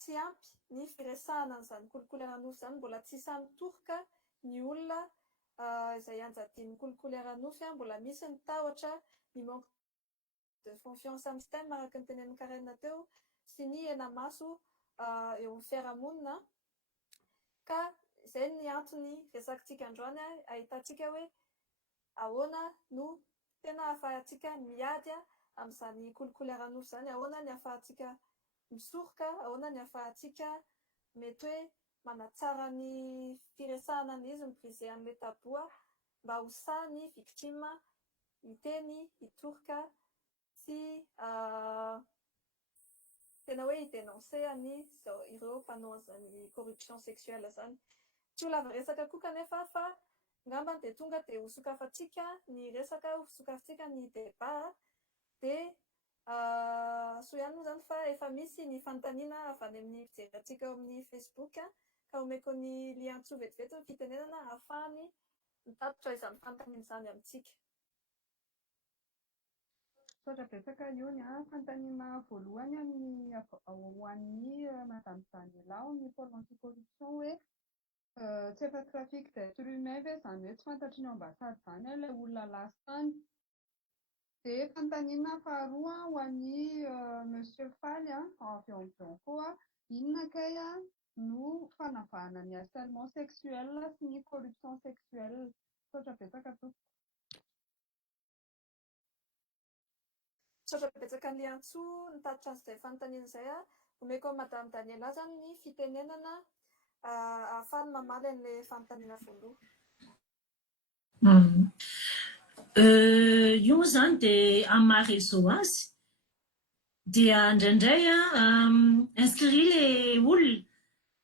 tsy ampy ny firesahana an'izany kolikoly ara-nosy izany, mbola tsy samy toroka ny olona izay anjadian'ny kolikoly ara-nosy, mbola misy ny tahotra ny manque de confiance amin'ny système araka ny tenenin'ny Karen teo sy ny hena-maso eo amin'ny fiarahamonina. Ka izay ny antony resakintsika androany, ahitantsika hoe ahoana no tena ahafahantsika miady amin'izany kolikoly ara-nosy izany, ahoana ny ahafahantsika misoroka, ahoana ny ahafahantsika mety hoe manatsara ny firesahana ny izy, mibriser an'ilay tabou mba ho sahy victime hiteny hitoroka sy tena hoe hidenoncer ireo mpanao an'izany corruption sexuelle zany. Tsy ho lava resaka koa kanefa fa ngambany dia tonga dia ho sokafantsika ny resaka, ho sokafantsika ny débat dia so ihany moa zany fa efa misy ny fanontaniana avy any amin'ny fijery-antsika ao amin'ny Facebook ka omeko ny liantsoa vetivety ny fitenenana ahafahany mitatitra izany fanontaniana izany amintsika. Saotra betsaka io ny fanontaniana voalohany amin'ny ho an'ny Madame Daniela ny pôle anti-corruption hoe tsy efa trafic d'être humain ve izany hoe tsy fantatry ny ambasady izany ilay olona lasa tany. Dia fanontaniana faharoa ho an'ny Monsieur Faly avy ao amin'ny Bianco, inona kay no fanavahana ny harcèlement sexuel sy ny corruption sexuelle. Saotra betsaka tompoko. Saotra betsaka ny liantsoa nitatitra an'izay fanontaniana izay omeko Madame Daniela zany ny fitenenana ahafahany mamaly an'ilay fanontaniana voaloha. Io zany dia amarezo azy dia indraindray inscrit le olona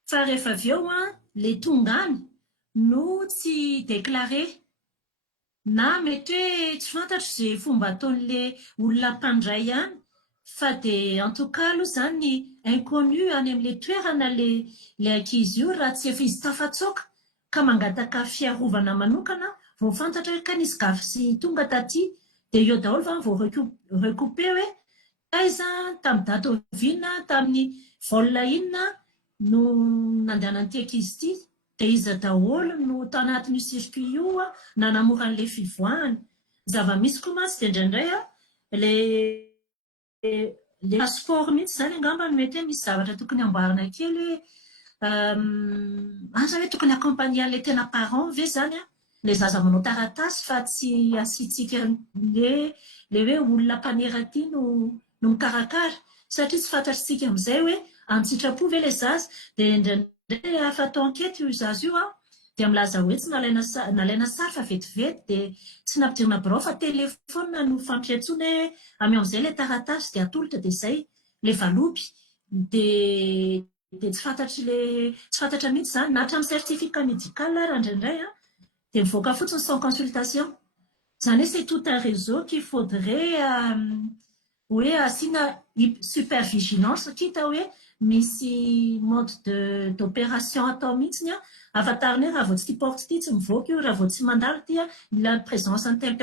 fa rehefa avy eo le tongany no tsy déclaré na mety hoe tsy fantatro izay fomba ataon'le olona mpandray ihany, fa dia en tout cas aloha izany ny inconnu any amin'ilay toerana le ankizy io raha tsy efa izy tafatsoaka ka mangataka fiarovana manokana vao fantatra hoe kanisy gafy sy tonga taty dia eo daholo fa vao recoupé hoe aiza tamin'ny daty oviana tamin'ny volina inona no nandehanan'ity ankizy ity, dia izy daholo no tanatin'io circuit io nanamora an'ilay fivoahany. Zava-misy koa mantsy dia indraindray le passeport mihitsy izany angamba no mety hoe misy zavatra tokony amboarina kely hoe aza hoe tokony accompagner an'ilay tena parent ve zany le zaza manao taratasy fa tsy asiantsika le hoe olona mpaneraty no mikarakara, satria tsy fantatritsika amin'izay hoe an-tsitrapo ve le zaza, dia indraindray afa atao ankety io zaza io dia milaza hoe tsy nalaina sary fa vetivety dia tsy nampidirina birao fa telefona no fampiantsoana hoe amy amin'izay ilay taratasy dia atolotra dia izay le valopy dia tsy fantatra mihitsy izany na hatramin'ny certificat médical raha indraindray dia mivoaka fotsiny sans consultation. Izany hoe c'est tout un réseau qu'il faudrait hoe asiana supervigilance kita hoe misy mode d'opération atao mihitsiny ahafantarina hoe raha vao tsy ity porte ity tsy mivoaka io, raha vao tsy mandalo ity la présence ny telle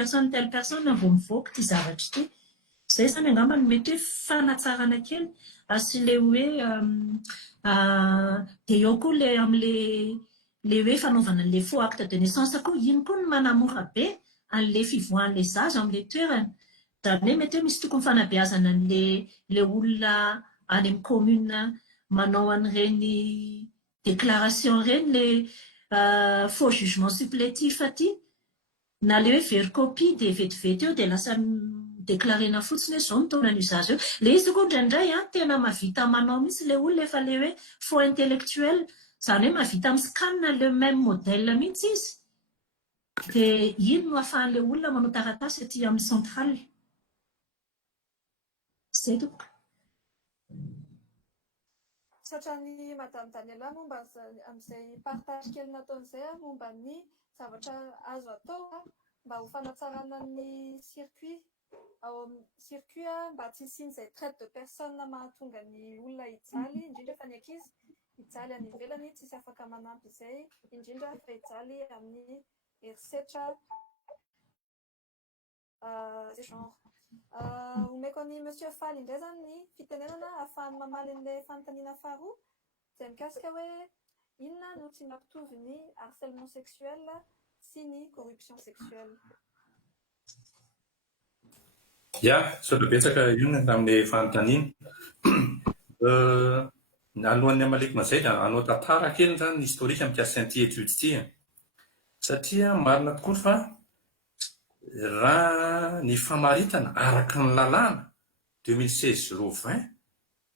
personne vao mivoaka ity zavatra ity. Izay zany angamba no mety hoe fanatsarana kely sy le hoe dia eo koa le amin'le hoe fanaovana an'ilay faux acte de naissance koa, iny koa no manamora be an'ilay fivoahan'ilay zaza amin'ilay toerana. Izany hoe mety hoe misy tokony fanabeazana an'ilay olona any amin'ny commune manao an'ireny déclaration ireny le faux jugement supplétif aty, na le hoe vericopie dia vetivety eo dia lasa déclarena fotsiny hoe izao nitaona an'io zaza eo. Le izy koa indraindray tena mahavita manao mihitsy le olona efa le hoe faux intellectuel, izany hoe mahavita miscanne le même modèle mihitsy izy, dia iny no ahafahan'ilay olona manao taratasy aty amin'ny centrale. Izay tompoko. Satrany Madame Daniela momba amin'izay partage kely nataon'izay momba ny zavatra azo atao mba ho fanatsarana ny circuit ao amin'ny circuit mba tsy hisian'izay traite de personne mahatonga ny olona hijaly indrindra fa ny ankizy hijaly any ivelany tsisy afaka manampy izay indrindra fa hijaly amin'ny herisetra zay genre. Omeko any monsieur Faly indray zany ny fitenenana ahafahany mamaly an'ilay fanontaniana faharoa izay mikasika hoe inona no tsy mampitovy ny harcèlement sexuel sy ny corruption sexuelle. Ia, saotra-betsaka io tamin'ilay fanontaniana. Alohan'ny hamaleko mazay dia anao tantara kely zany ny historika mikasika an'ity étude ity. Satria marina tokoa fa raha ny famaritana araka ny lalàna 2016-020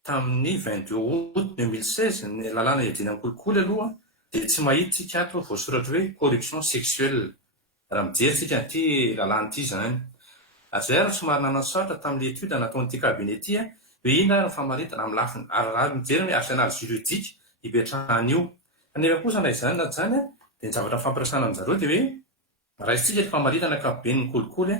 tamin'ny 22 août 2016 ny lalàna iadina kolikoly aloha dia tsy mahitsika ato voasoratra hoe corruption sexuelle raha mijery ity lalàna ity zany. Azay ary somary nanasatra tamin'ilay étude nataon'ity cabinet ity hoe inona ny famaritana amin'ny lafiny ary mijery hoe arsenal juridique hipetrahany io. Kanefa kosa na izany na zany dia ny zavatra fampiasana amin'izareo dia hoe raha isika ny famaritana ankapobeny kolikoly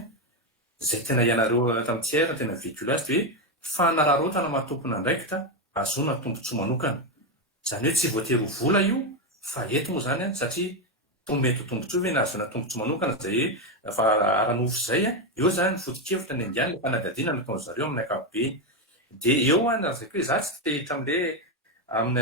izay tena ianareo tamin'ny tiers tena véhicule azy dia hoe fanararotana mahatompona andraikitra azona tombontsoa manokana. Izany hoe tsy voatery ho vola io fa eto moa zany satria mety ho tombontsoa hoe nazona tombontsoa manokana izay fa aranofo izay eo zany foto-kevitra ny andiany fanadadiana nataon'izareo amin'ny ankapobeny. Dia eo zay hoe za tsy tehitra amin'ilay amin'ny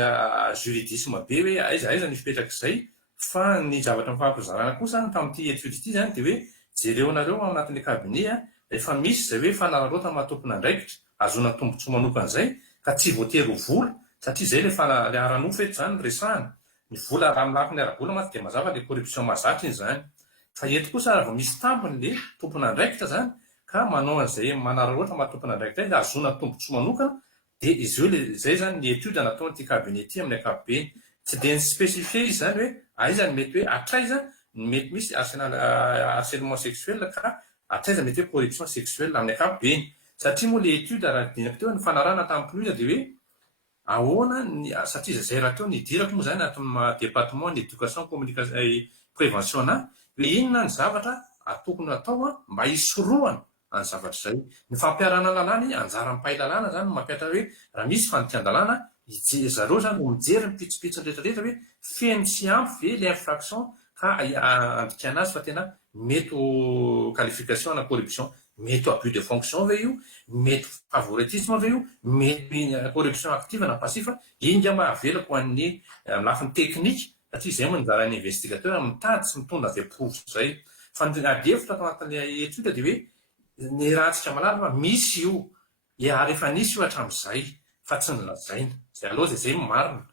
juridisme be hoe aiza ny fipetraka izay fa ny zavatra mifampizarana kosa tamin'ity étude ity zany dia hoe jereo nareo ao anatin'ilay cabinet rehefa misy izay hoe fanararotana mahatompona andraikitra azona tombontsoa manokana izay ka tsy voatery ho vola satria izay ilay aranofo eto zany resahana. Ny vola raha amin'ny lafiny ara-bola maty dia mazava ilay corruption mahazatra iny zany. Fa eto kosa raha vao misy tampony ilay tompona andraikitra zany ka manao an'izay manararotana mahatompona andraikitra izay azona tombontsoa manokana dia izy io izay zany ny étude nataon'ity cabinet ity amin'ny ankapobeny. Tsy dia ny spécifié izy zany hoe aiza ny mety hoe atraiza ny mety misy harcèlement sexuel ka atraiza mety hoe corruption sexuelle amin'ny ankapobeny. Satria moa ilay étude raha dinako teo ny fanarana tamin'ny ploisa dia hoe ahoana satria izay raha teo nidirako moa zany ato amin'ny département d'éducation communication prévention hoe inona ny zavatra tokony atao mba hisorohana any zavatra izay. Ny fampiarana lalàna anjara mipahy lalàna zany mampiatra hoe raha misy fanotian-dalàna zareo zany no mijery ny pitsopitsony rehetrarehetra hoe feno sy ampy ve ilay infraction ka andikana azy fa tena mety ho qualification na corruption, mety ho abus de fonction ve io, mety favoritisme ve io, mety corruption active na passive. Inga mahavelako ho an'ny lafiny teknika satria izay moa nizaran'ny investigateur mitady sy mitondra izay prove izay. Fa ny adefitra tao anatin'ilay étude dia hoe ny rahantsika malala fa misy io ary efa nisy io hatramin'izay fa tsy nilazaina izay aloha izay marina.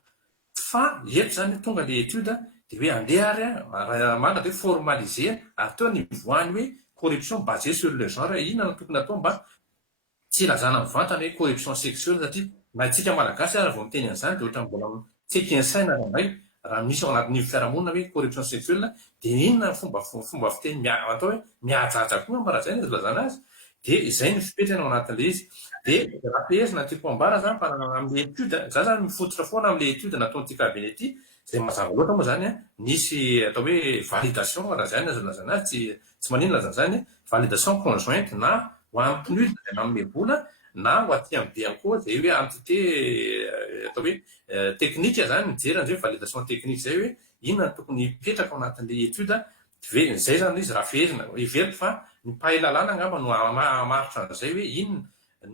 Fa eto zany tonga ilay étude dia hoe andeha ary manga dia formaliser ary teo ny voany hoe corruption basée sur le genre inona no tokony atao mba tsy ilazana mivantana hoe corruption sexuelle satria na itsika malagasy ary vao miteny an'izany dia ohatra mbola tsy ekensaina raha misy ao anatin'ny fiarahamonina hoe corruption sexuelle dia inona fomba fiteny atao hoe mihajaja koa mba raha izay ny ilazana azy dia izay ny fipetrana ao anatin'ilay izy. Dia raha PS na tiako ambara zany fa amin'ilay étude za zany mifototra foana amin'ilay étude nataon'ity cabinet ity izay mazava loatra moa zany nisy atao hoe validation raha zany lazana azy tsy manino lazana zany validation conjointe na ho amin'ny PNUD izay manome vola na ho aty amin'ny BEACO izay hoe entité atao hoe teknika zany mijery an'izay validation technique izay hoe inona tokony hipetraka ao anatin'ilay étude izay zany izy raha ferina iveriko fa ny mpahay lalàna angamba no maritra an'izay hoe inona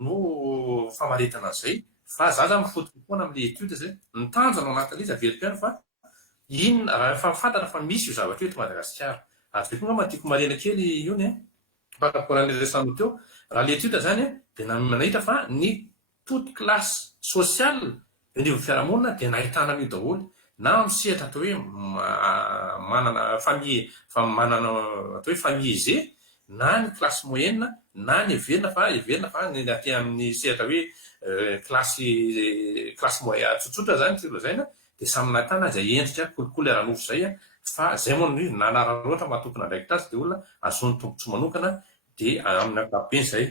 no famaritana an'izay. Fa za zany mifototra foana amin'ilay étude izay nitanjona ao anatin'ilay izy averiko ihany fa inona raha efa fantatra fa misy io zavatra io eto Madagasikara. Ary zay koa ngamba tiako marena kely iony par rapport an'ilay resanao teo raha ilay étude zany dia nahita fa ny toute classe sociale anivon'ny fiarahamonina dia nahitana an'io daholo na misehatra atao hoe manana famille manana atao hoe famille aisée na ny classe moyenne na ny everina fa ny aty amin'ny sehatra hoe classe moyenne tsotsotra zany tsy lazaina dia samy nahitana izay endrika kolikoly aranofo izay fa izay moa ny nanararoatra mahatompona andraikitra azy dia olona azony tombontsoa manokana dia amin'ny ankapobeny izay.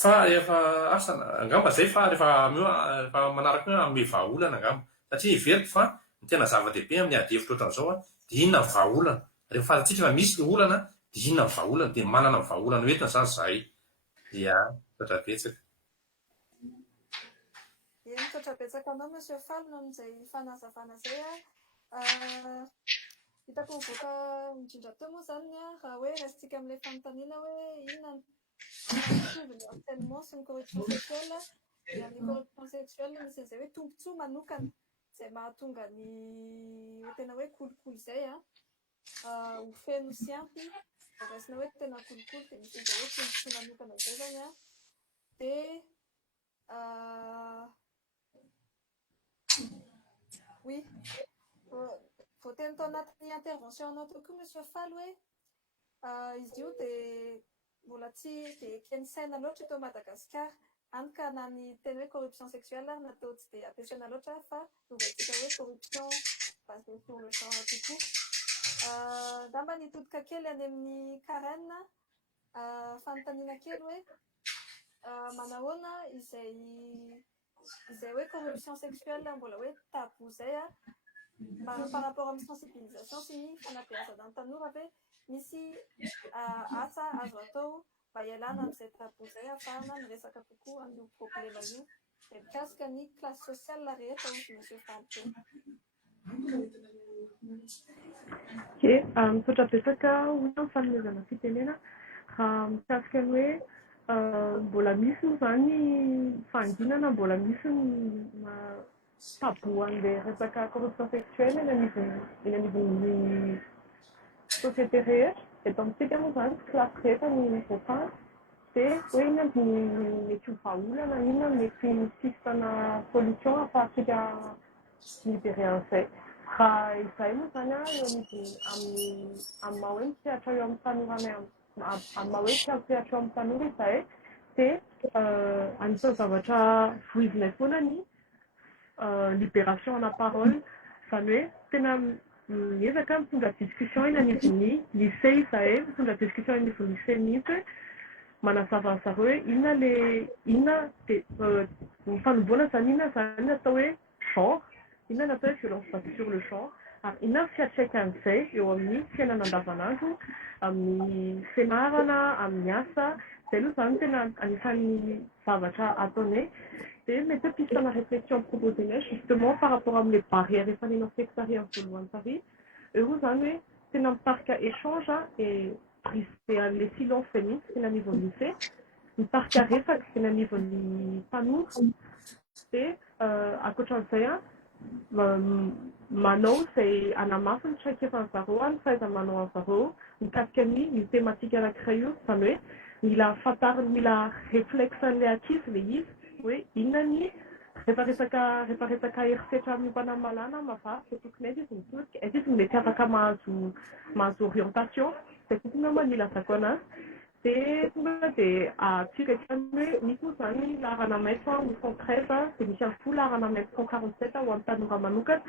Fa efa asana angamba izay fa rehefa manaraka hoe amin'ny vahaolana angamba satria iveriko fa ny tena zava-dehibe amin'ny adefitra ohatran'izao dia inona ny vahaolana rehefa fantatsika fa misy ny olana dia inona ny vahaolana dia manana ny vahaolana hoentina zany zahay. Ia, misaotra betsaka. Ie, misaotra betsaka anao Monsieur Fall noho izay fanazavana izay hitako mivoaka indrindra teo moa zany raha hoe raisitsika amin'ilay fanontaniana hoe inona mitovy ny harcèlement sy ny corruption sexuelle dia ny corruption sexuelle misy an'izay hoe tombontsoa manokana izay mahatonga ny tena hoe kolikoly izay ho feno sy ampy raisina hoe tena kolikoly dia misy an'izay hoe tombontsoa manokana izay zany dia oui voateny tao anatin'ny intervention anao teo koa Monsieur Fall hoe izy io dia mbola tsy dia keny saina loatra eto Madagasikara hany ka na ny teny hoe corruption sexuelle ary natao tsy dia ampiasaina loatra fa novaitsika hoe corruption basée sur le genre tokoa. Damba nitodika kely any amin'ny Karen fanontaniana kely hoe manahoana izay hoe corruption sexuelle mbola hoe tabou izay par rapport amin'ny sensibilisation sy ny fanabeazana ny tanora ve misy asa azo atao mba ialana amin'izay tabou izay ahafahana miresaka kokoa an'io problema io dia mikasika ny classe sociale rehetra ozy Monsieur Fall. Misaotra betsaka olona ny fanomezana fitenena raha mikasika ny hoe mbola misy moa zany fanginana mbola misy ny tabou an'ilay resaka corruption sexuelle eny anivon'ny société rehetra eto amintsika moa zany classe rehetra ny voafana dia hoe inona ny mety ho vahaolana inona ny mety sisitana solution ahafahantsika libéré an'izay raha izay moa zany eo amin'ny maha hoe misehatra eo amin'ny tanora amin'ny maha hoe misehatra eo amin'ny tanora izay dia anisan'ny zavatra voizina foana ny libération na parole izany hoe tena miezaka mitondra discussion eny anivon'ny lycée izahay mitondra discussion eny anivon'ny lycée mihitsy manazava ny zareo hoe inona dia ny fanomboana zany inona zany atao hoe genre inona natao hoe violence basée sur le genre ary inona fiantraikan'izay eo amin'ny fiainana andavanandro amin'ny fianarana amin'ny asa izay aloha zany tena anisan'ny zavatra ataonay dia mety hoe pistana réflexion proposenay justement par rapport amin'ilay barrière efa nenao tary amin'ny voalohany tary eo zany hoe tena mitarika échange et briser an'ilay silence féministe tena anivon'ny lycée mitarika resaka tena anivon'ny tanora dia ankoatran'izay manao izay anamafy ny traikefan'ny zareo ny fahaiza-manao an'ny zareo mikasika ny thématique anankiray io izany hoe mila fantariny mila réflexen'ilay ankizy ilay izy hoe inona ny rehefa resaka herisetra amin'ny mpanamalana mavaky dia tokony aiza izy mitodika aiza izy mety afaka mahazo orientation izay tokony nama mila zako anazy dia tonga dia tsirekany hoe misy moa zany laharana maitso 813 dia misy ihany koa laharana maitso 147 ho amin'ny tanora manokana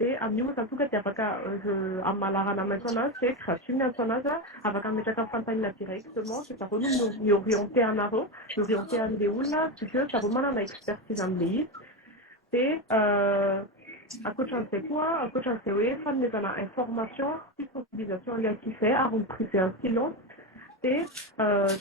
dia amin'io moa zany tonga dia afaka amin'ny mahalarana maitso anazy dia gratuit miantso anazy afaka mimetraka amin'ny fanontaniana directement dia zareo no miorienté anareo miorienté an'ilay olona puisque zareo manana expertise amin'ilay izy dia ankoatran'izay hoe fanomezana information sy sensibilisation ilay ankizy ary mibriser un silence dia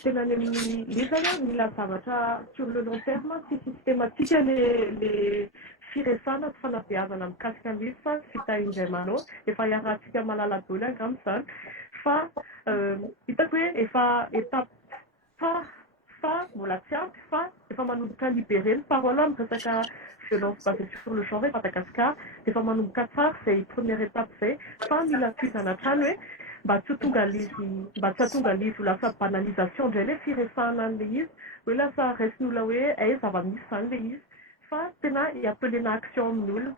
tena any amin'ny lezana mila zavatra sur le long terme sy systématique les firesana sy fanabeazana mikasika an'izy fa fitahindray manao efa hiarahantsika malala-doly angamba izany fa hitako hoe efa étape fa mbola tsy ampy fa efa manomboka libéré ny parole amin'ny resaka violence basée sur le genre efa Madagasikara dia efa manomboka tsara izay première étape izay fa mila fizana hatrany hoe mba tsy hahatonga an'izy ho lasa banalisation indray ilay firesahana an'ilay izy hoe lasa raisiny olona hoe zava-misy izany ilay izy fa tena hiapelena action amin'ny olona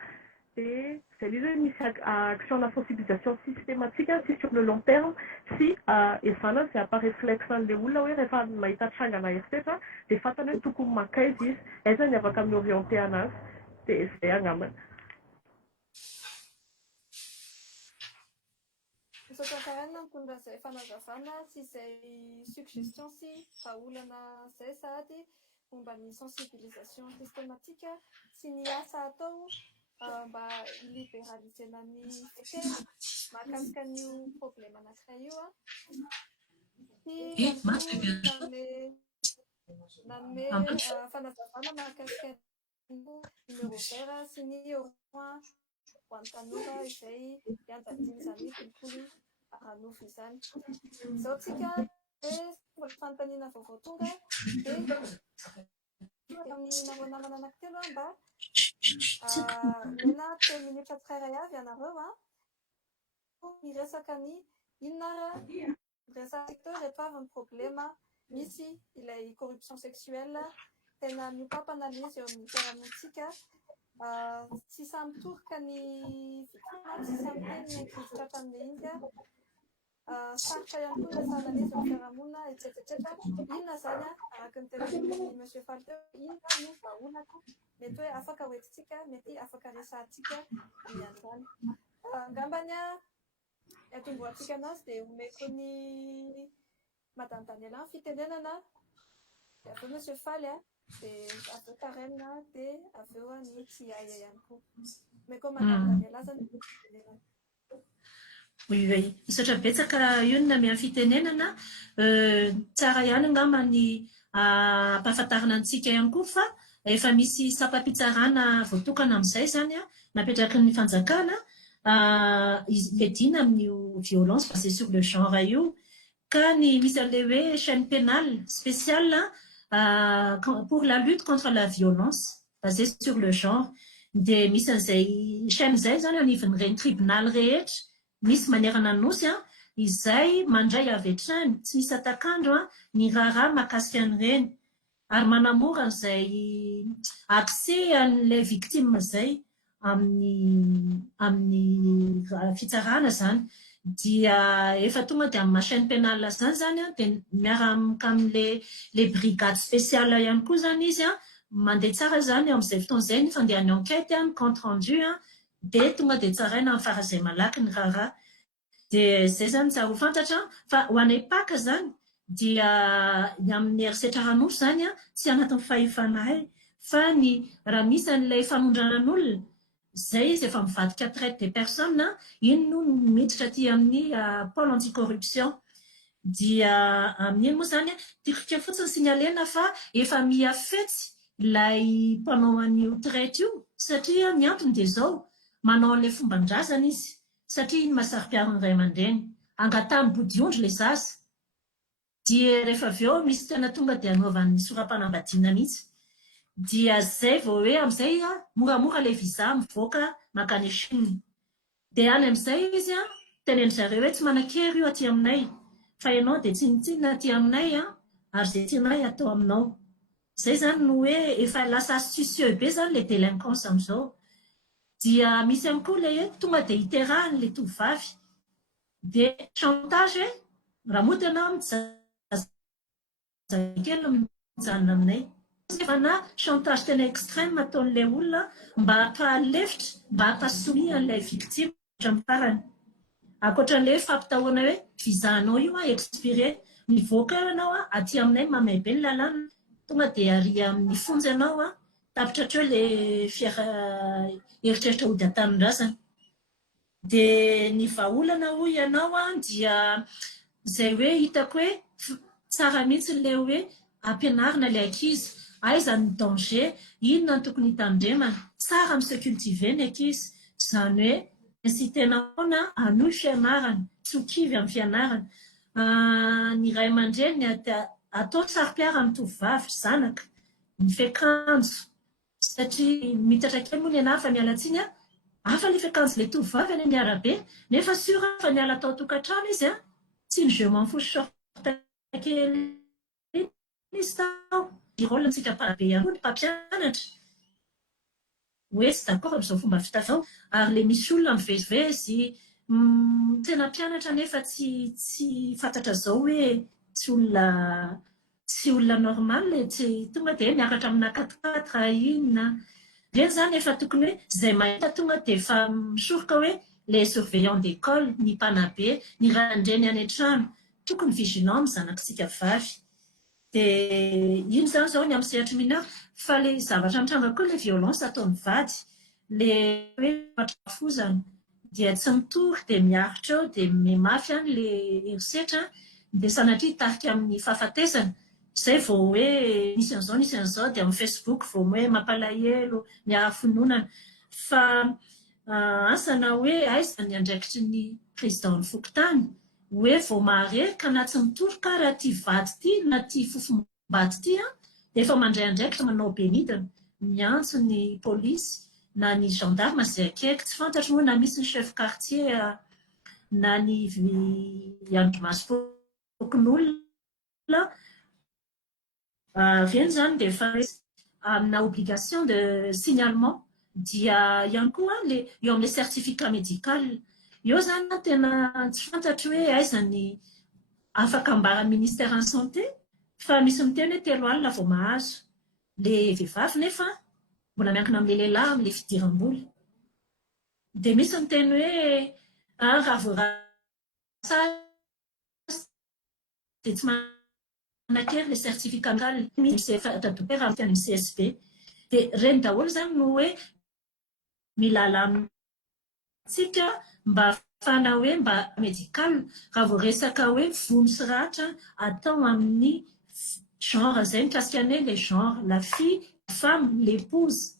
dia izay ilay hoe misy action na sensibilisation systématique sy sur le long terme sy ezana izay apa-réflexe an'ilay olona hoe rehefa mahita trangana herisetra dia fantany hoe tokony makaizy izy aiza ny afaka miorienté anazy dia izay angambany. Misaotra Karen mitondra izay fanazavana sy izay suggestion sy vahaolana izay sady momba ny sensibilisation systématique sy ny asa atao mba hilibéralisena ny fiteny mahakasika an'io problème anankiray io sy Nanome fanazavana mahakasika numéro vert sy ny orange ho an'ny tanora izay hianjadiny izany kolikoly aranofo izany. Izao tsika hoe mbola fanontaniana vaovao tonga dia amin'ny namana anankitelo mba mena 10 minitra tsirairay avy ianareo miresaka ny inona resaky teo rehefa avy ny problema misy ilay corruption sexuelle tena miompampanalizy eo amin'ny fiarahamonitsika. Tsy samy toroka ny victime, tsy samy teny miankizitra hatramin'ilay izy sarotra ihany koa resahana anazy eo amin'ny fiarahamonina etsetsetera. Inona zany araka ny tenen'ny monsieur Faly teo, inona no vaholaka mety hoe afaka hoentintsika, mety afaka resahantsika amin'izany. Angambany atombohantsika anazy dia omeko ny Madame Daniela ny fitenenana, dia aveo monsieur Faly dia aveo Karen dia aveo ny Tsiaya ihany koa. Omeko Madame Daniela zany fitenenana. Oui, misaotra betsaka ionona amin'ny fitenenana. Tsara ihany angamba ny ampahafantarana antsika ihany koa fa efa misy sapam-pitsarana voatokana amin'izay zany napetraky ny fanjakana ledina amin'ny violence basée sur le genre io, ka ny misy an'ilay hoe chaîne pénale spéciale pour la lutte contre la violence basée sur le genre. Dia misy an'izay chaîne izay zany anivin'ireny tribunal rehetra misy manerana nosy izay mandray avy hatrany tsy misy atakandro ny raharaha mahakasika an'ireny ary manamora an'izay accès an'ilay victime izay amin'ny fitsarana zany. Dia efa tonga dia amin'ny chaîne pénale zany dia miaraka amin'ilay brigade spéciale ihany koa zany izy mandeha tsara zany amin'izay fotoana izay ny fandehany enquête ny compte rendu dia tonga dia tsaraina amin'ny farazay malaky ny raharaha. Dia izay zany tsara ho fantatra fa ho anay paka zany dia amin'ny herisetra ranofo zany tsy anatin'ny fahefanay fa ny raha misy an'ilay fanondranan'olona izay izy efa mivadika traite des personnes iny no miditra aty amin'ny pôle anticorruption. Dia amin'iny moa zany tiako fotsiny signalena fa efa miafetsy ilay mpanao an'io traite io satria ny antony dia zao manao an'ilay fomban-drazana izy satria iny mahasarika-piariny iray aman-dreny angatahany bodiondry ilay zaza. Dia rehefa avy eo misy tena tonga dia anaovan'ny soram-panambadiana mihitsy. Dia zay vao hoe amin'izay moramora ilay visa mivoaka makany Chine. Dia any amin'izay izy tenen'ny zareo hoe tsy manan-kery io aty aminay fa ianao dia tsinitsinina aty aminay ary izay tianay atao aminao. Zay zany no hoe efa lasa astucieux be zany ilay délinquance amin'izao. Dia misy ihany koa ilay hoe tonga dia hiterahany ilay tovovavy dia chantage raha moa tena mijazakely mijanona aminay. Efa na chantage tena extrême ataon'ilay olona mba hampalefitra mba hampasomi an'ilay victime hatramin'ny farany. Ankoatran'ilay fampitahoana hoe visanao io expiré mivoaka eo ianao aty aminay mamay be ny lalàna tonga dia ary amin'ny fonjy ianao tapitra hatreo ilay eritreritra ody an-tanindrazana. Dia ny vahaolana hoy ianao dia izay hoe hitako hoe tsara mihitsy ilay hoe ampianarina ilay ankizy aiza ny danger, inona ny tokony hitandremana, tsara amin'ny se cultiver ny ankizy izany hoe incitenao hanohy fianarana, tsy ho kivy amin'ny fianarana. Ny ray aman-dreny atao saro-piara amin'ny tovovavy zanaka ny fiakanjo satria mitatra kely moa ny ianarana fa miala tsiny hafa ilay fiakanjo ilay tovovavy any amin'ny arabe nefa sura fa miala atao tokantrano izy tsy ny je m'en fous short kely izy tao ny rôle antsika mparabe ihany koa ny mpampianatra hoe tsy d'accord amin'izao fomba fitafao ary ilay misy olona mivezivezy tena mpianatra nefa tsy fantatra zao hoe tsy olona normal tsy tonga dia miakatra amina 4-4 inona reny zany efa tokony hoe izay mahita tonga dia efa misoroka hoe les surveillants d'école ny mpanabe ny randreny any an-trano tokony vigilant amin'ny zanakitsika vavy. Dia iny zany zao ny amin'ny sehatra mineur fa ilay zavatra mitranga koa ilay violence ataon'ny vady ilay hoe matrafozana dia tsy mitory dia miaritra eo dia memafy any ilay herisetra dia sanatria hitarika amin'ny fahafatesana Zay vao hoe nisy an'izao dia amin'ny Facebook vao hoe mampalahelo ny hahafononana. Fa asana hoe aiza ny andraikitry ny président Fokontany hoe vao mahare ka na tsy mitoroka raha ty vaty ty na ty fofom-baty ty dia efa mandray andraikitra manao benidina miantso ny polisy na ny gendarme izay akaiky. Tsy fantatro moa na misy ny chef quartier na ny andimasom-pokon'olona. Reny zany dia efa amina obligation de signalement dia ihany koa eo amin'ilay certificat médical. Eo zany tena tsy fantatro hoe aiza ny afaka ambara ministère en santé fa misy miteny hoe 3 alina vao mahazo. Le vehivavy nefa mbola miankina amin'ilay lehilahy amin'ilay fidiram-bola. Dia misy miteny hoe raha voarasa dia tsy manakery le certificat médical misy efa dokotera amin'ny CSB. Dia reny daholo zany no hoe mila alamintsika mba ahafahana hoe mba médical raha vao resaka hoe vono sy ratra atao amin'ny genre zay mikasika ny le genre la fille, la femme, l'épouse,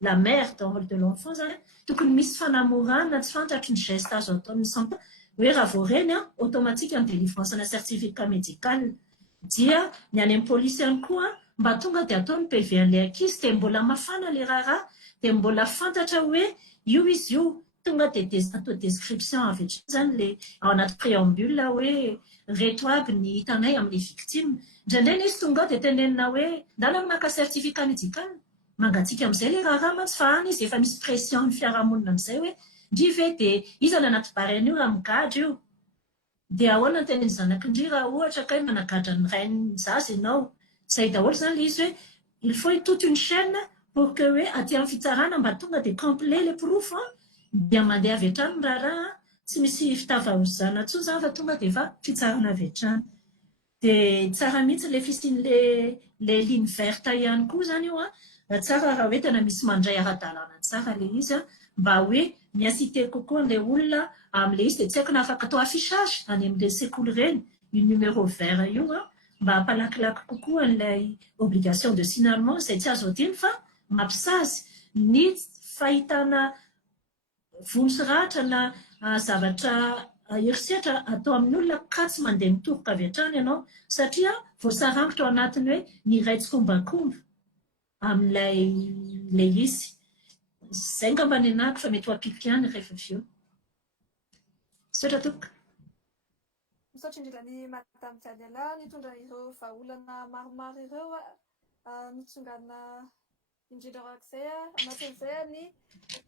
la mère de l'enfant zany tokony misy fanamorana tsy fantatro ny geste azo ataon'ny santé hoe raha vao reny automatique ny délivrance na certificat médical. Dia ny any amin'ny polisy ihany koa mba tonga dia ataony PV an'ilay ankizy dia mbola mafana le raharaha dia mbola fantatra hoe io izy io. Tonga dia atao description avy hatrany zany le ao anaty préambule hoe reto aby ny hitanay amin'ny victime. Indraindray izy tonga dia tenenina hoe ndana maka certificat médical mangatsika amin'izay le raharaha mantsy fa any izy efa misy pression ny fiarahamonina amin'izay hoe ndrive dia iza ny anaty bareny io raha migadra io. Dia ahoana ny tenen'ny zanakindry raha ohatra ka hoe managadra ny rainy zaza ianao. Zay daholo zany le izy hoe il faut toute une chaîne pour que hoe aty amin'ny fitsarana mba tonga dia complet le proof dia mandeha avy hatrany ny raharaha tsy misy fitavahozana intsony zany fa tonga dia efa fitsarana avy hatrany. Dia tsara mihitsy le fisian'le ligne verte ihany koa zany io tsara raha hoe tena misy mandray ara-dalàna tsara le izy mba hoe miasité kokoa an'ilay olona amin'ilay izy dia tsy haiko na afaka atao affichage any amin'ilay sekoly reny io numéro vert io mba hampalakilaky kokoa an'ilay obligation de signalement izay tsy azo adiny fa mampisazy ny fahitana vono sy ratra na zavatra herisetra atao amin'ny olona ka tsy mandeha mitoroka avy hatrany ianao satria voasarangotra ao anatiny hoe ny raitsin-kombakomba amin'ilay izy. Izay ngamba ny anako fa mety ho ampilika ihany rehefa avy eo. Sotra tompoko. Misaotra indrindra ny madame Dianiala nitondra ireo vahaolana maromaro ireo nitsongana indrindra arak'izay anatin'izay ny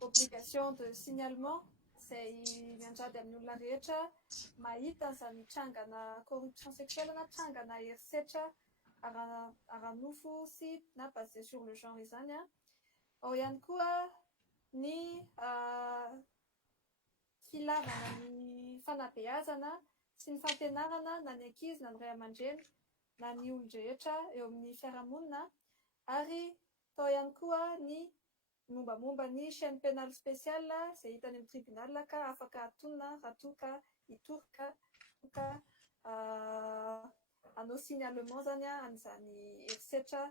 obligation de signalement izay miandrady amin'ny olona rehetra mahita an'izany trangana corruption sexuelle na trangana herisetra ara-nofo sy na basé sur le genre izany ao ihany koa ny filavana ny fanabeazana sy ny fampianarana na ny ankizy na ny ray aman-dreny na ny olon-drehetra eo amin'ny fiarahamonina ary tao ihany koa ny mombamomba ny chaîne pénale spéciale izay hita any amin'ny tribunal ka afaka atonina raha toa ka hitoroka ka anao signalement zany an'izany herisetra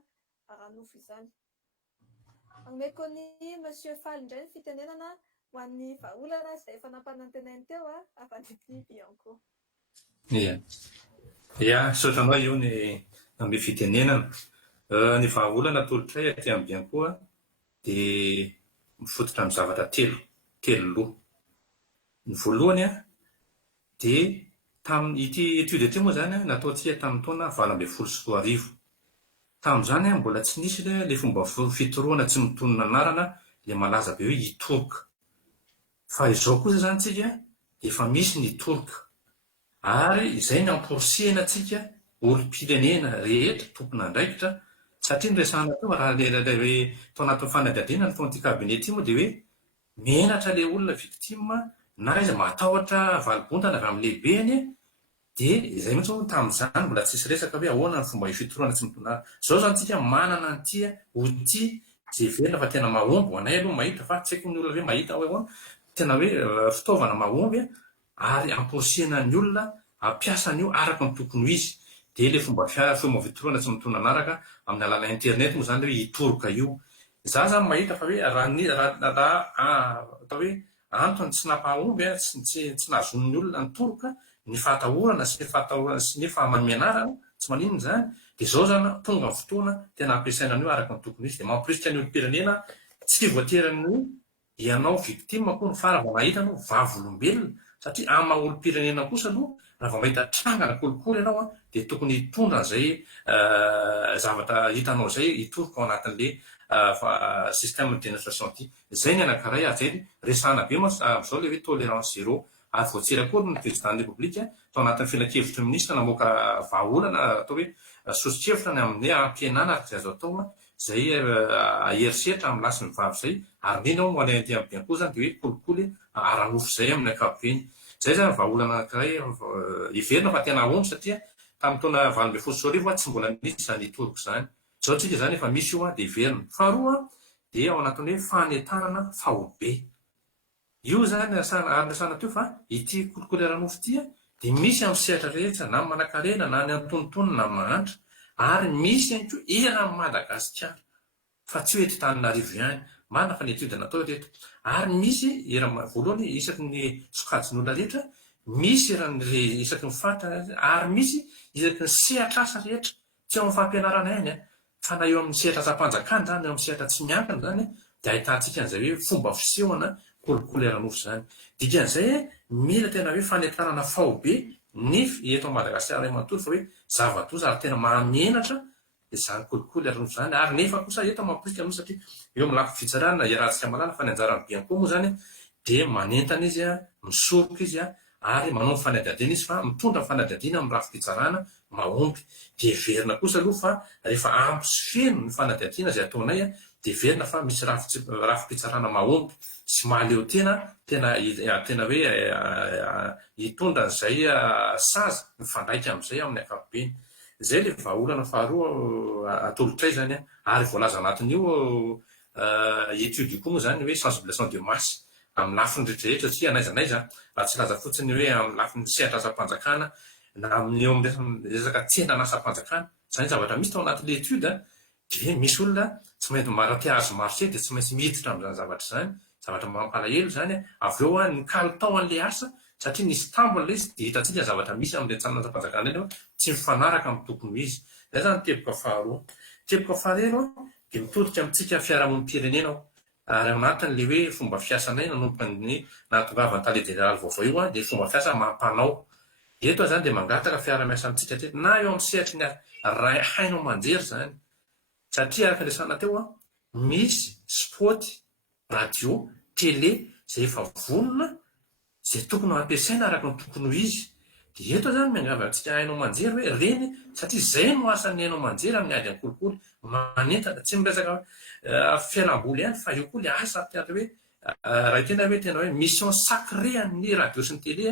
ara-nofo izany. Anomeko ny Monsieur Faly indray ny fitenenana ho an'ny vahaolana izay efa nampanantenainy teo avy any Bianco. Ia, saotra anao io ny amin'ny fitenenana. Ny vahaolana tolotray aty amin'ny Bianco dia mifototra amin'ny zavatra telo loha. Ny voalohany dia ity étude ity moa zany nataontsika tamin'ny taona 2014. Tamin'izany mbola tsy nisy le fomba fitoroana tsy mitonona anarana le malaza be hoe hitoroka. Fa izao kosa zany tsika efa misy ny toroka. Ary izay ny amporisihana tsika olom-pirenena rehetra tompona andraikitra satria ny resahana teo raha le hoe tao anatin'ny fanadihadiana ny taon'ity kabinet ity moa dia hoe menatra le olona victime na izy matahotra valibondana avy amin'ny lehibeny dia izay mihitsy moa tamin'izany mbola tsisy resaka hoe ahoana ny fomba fitoroana tsy mitondra. Izao zany tsika manana an'ity hoty izay velona fa tena mahomby ho anay aloha mahita fa tsy haiko ny olona hoe mahita hoe ahoana tena hoe fitaovana mahomby ary amporisihana ny olona ampiasa an'io araka ny tokony ho izy. dia le fomba vitorana tsy mitona anaraka amin'ny alàna internet moa zany hoe hitoroka io. Za zany mahita fa hoe raha atao hoe antony tsy nampahomby tsy nahazon'ny olona nitoroka ny fahatahorana sy ny fahamanianarana tsy maninona zany dia zao zany tonga ny fotoana tena ampiasaina an'io araka ny tokony izy dia mampirisika ny olom-pirenena tsy voateran'ny ianao victime koa ny fa raha mahita anao vavolombelona satria amin'ny maha olom-pirenena kosa aloha raha vao mahita trangana kolikoly ianao dia tokony hitondra an'izay zavatra hitanao izay hitoroka ao anatin'le système de dénonciation ity. Izay ny anankiray zay resahana be amin'izao le hoe tolérance zéro ary voatsira koa ny président de république tao anatin'ny filan-kevitra minisitra namoaka vahaolana atao hoe sosokevitra ny amin'ny ampihenana ary azo atao izay aherisetra amin'ny lasy mivavy izay ary nina ao moany anty amin'ny biankoa zany dia hoe kolikoly aranofo izay amin'ny ankapobeny. Izay zany vahaolana anankiray iverina fa tena ahomby satria tamin'ny taona 2024 tsy mbola nisy zany hitoroko zany. Zao tsika zany efa misy io dia iverina. Faharoa dia ao anatin'ny hoe fanetanana fahobe. Io zany aresana teo fa ity kolikoly aranofo ity dia misy amin'ny sehatra rehetra na manan-karena na ny antonontonony na mahantra ary misy ihany koa eran'ny Madagasikara fa tsy hoe Antananarivo ihany marina fa ny etude natao reto ary misy voalohany isaky ny sokajin'olona rehetra misy eran'le isaky ny faritra ary misy isaky ny sehatr'asa rehetra tsy ao amin'ny fampianarana ihany fa na eo amin'ny sehatra asa-panjakana zany eo amin'ny sehatra tsy miankina zany dia ahitantsika an'izay hoe fomba fisehoana kolikoly aranofo zany. Dikan'izay mila tena hoe fanetanana fahobe ny eto Madagasikara manontolo fa hoe zava-doza ary tena mahamenatra izany kolikoly aranofo zany ary nefa kosa eto mamporisika amin'io satria eo amin'ny lafy fitsarana iarahantsika malala fa ny anjaran'ny biankoa moa zany dia manentana izy misoroka izy ary manao fanadihadiana izy fa mitondra fanadihadiana amin'ny rafy fitsarana mahomby. Dia verina kosa aloha fa rehefa ampy sy feno ny fanadihadiana izay ataonay dia verina fa misy rafy fitsarana mahomby sy mahaleo tena hoe hitondra an'izay saza mifandraika amin'izay amin'ny ankapobeny. Izay le vahaolana faharoa atolotray zany ary voalaza anatin'io étude koa moa zany hoe sensibilisation de masse amin'ny lafiny rehetrarehetra tsy anaiza raha tsy laza fotsiny hoe amin'ny lafiny sehatra asa-panjakana na amin'ny eo amin'ny resaka tsena asa-panjakana zany zavatra misy tao anatin'le étude dia misy olona tsy maintsy maraha-tia azo marché dia tsy maintsy miditra amin'izany zavatra zany zavatra mampalahelo zany avy eo ny kalitao an'le asa satria nisy tambon'le izy dia hitantsika zavatra misy amin'le tsanana asa-panjakana eny tsy mifanaraka amin'ny tokony izy. Zay zany teboka faharoa. Teboka faharero dia mitodika amintsika fiarahamonim-pirenena ary anatin'le hoe fomba fiasanay nanomboka ny nahatongavany tale jeneraly vaovao io dia fomba fiasa mampanao. Eto zany dia mangataka fiara-miasa amintsika teto na eo amin'ny sehatry ny ray hainao manjery zany satria araka resana teo misy spot radio télé izay efa vonona izay tokony ampiasaina araka ny tokony ho izy. Dia eto zany miangavy antsika hainao manjery hoe reny satria izay no asan'ny hainao manjery amin'ny ady kolikoly manentana tsy miresaka fialamboly ihany fa io koa le asa hoe raha tena hoe mission sacré amin'ny radio sy ny télé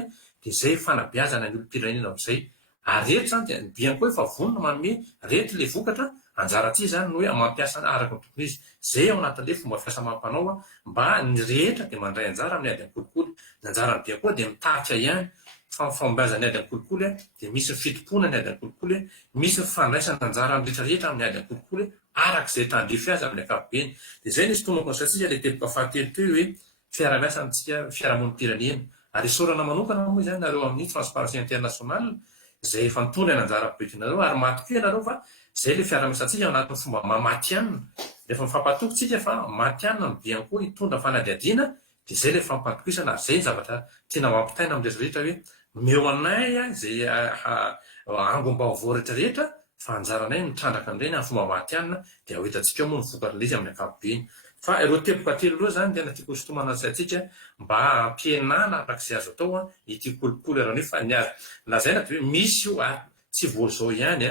dia izay fanabeazana ny olom-pirenena amin'izay. Ary reto zany dia biany koa efa vonona manome reto le vokatra anjara-tia zany no hoe mampiasa araka ny tokony izy. Izay ao anatin'le fomba fiasa mampanao mba ny rehetra dia mandray anjara amin'ny ady kolikoly. Ny anjarany biany koa dia mitarika ihany fa fombaazany ady kolikoly dia misy ny fitompona ny ady kolikoly misy ny fandraisana anjara ny rehetrarehetra amin'ny ady kolikoly arak'izay tandrify azy amin'ny ankapobeny. Dia izay nisy tomboko satsika le teboka fahatelo teo hoe fiara-miasa amintsika fiarahamonim-pirenena ary isorana manokana moa izany nareo amin'ny transparency internationale izay efa nitondra ny anjara bekinareo ary maty ianareo fa izay le fiara-miasantsika anatin'ny fomba mamatianina rehefa mifampatokotsika fa matianina ny biankoa hitondra fanadihadiana dia izay le fampatokisana ary izay ny zavatra tena mampitaina amin'ny rehetrarehetra hoe meo anay izay angom-baovao rehetrarehetra fa anjaranay mitrandraka amin'ireny amin'ny fomba matianina dia ho hitantsika moa ny vokatr'ilay izy amin'ny ankapobeny. Fa ireo teboka telo loha zany tena tiako sitomana antsika mba ampihenana arak'izay azo atao ity kolikoly aranofo fa ny lazaina dia hoe misy io ary tsy voazao ihany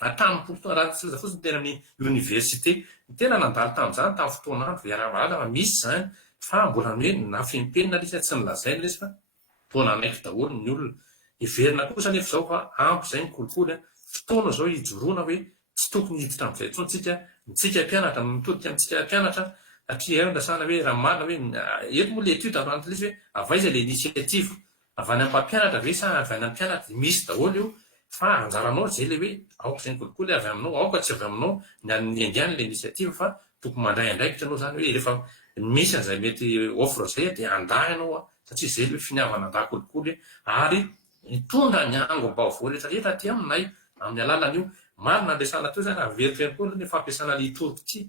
hatramin'ny fotoana raha tsy laza fotsiny tena amin'ny université tena nandalo tamin'izany tamin'ny fotoanandro iaravalala fa misy zany fa mbola hoe nafimpenina lesa tsy nilazaina lesy fa fotoana anaiky daholo ny olona. Iverina kosa nefa izao fa ampy izay ny kolikoly fotoana zao hijoroana hoe tsy tokony hiditra amin'izay intsony tsika mpianatra mitodika amintsika mpianatra satria andasana hoe raha marina hoe eto moa le étude avy izy hoe avaiza le initiative avy any amin'ny mpampianatra ve sa avy any amin'ny mpianatra dia misy daholo io fa anjaranao zay le hoe aoka izay ny kolikoly avy aminao, aoka tsy avy aminao ny an'ny indiany le initiative fa tokony mandray andraikitra anao zany hoe rehefa misy an'izay mety offre zay dia andahy ianao satria zay le hoe finiavana andahy kolikoly ary mitondra ny angom-baovao rehetrarehetra aty aminay amin'ny alalan'io. Marina andresana teo zany averiko ihany koa ny fampiasana ny itoroky ity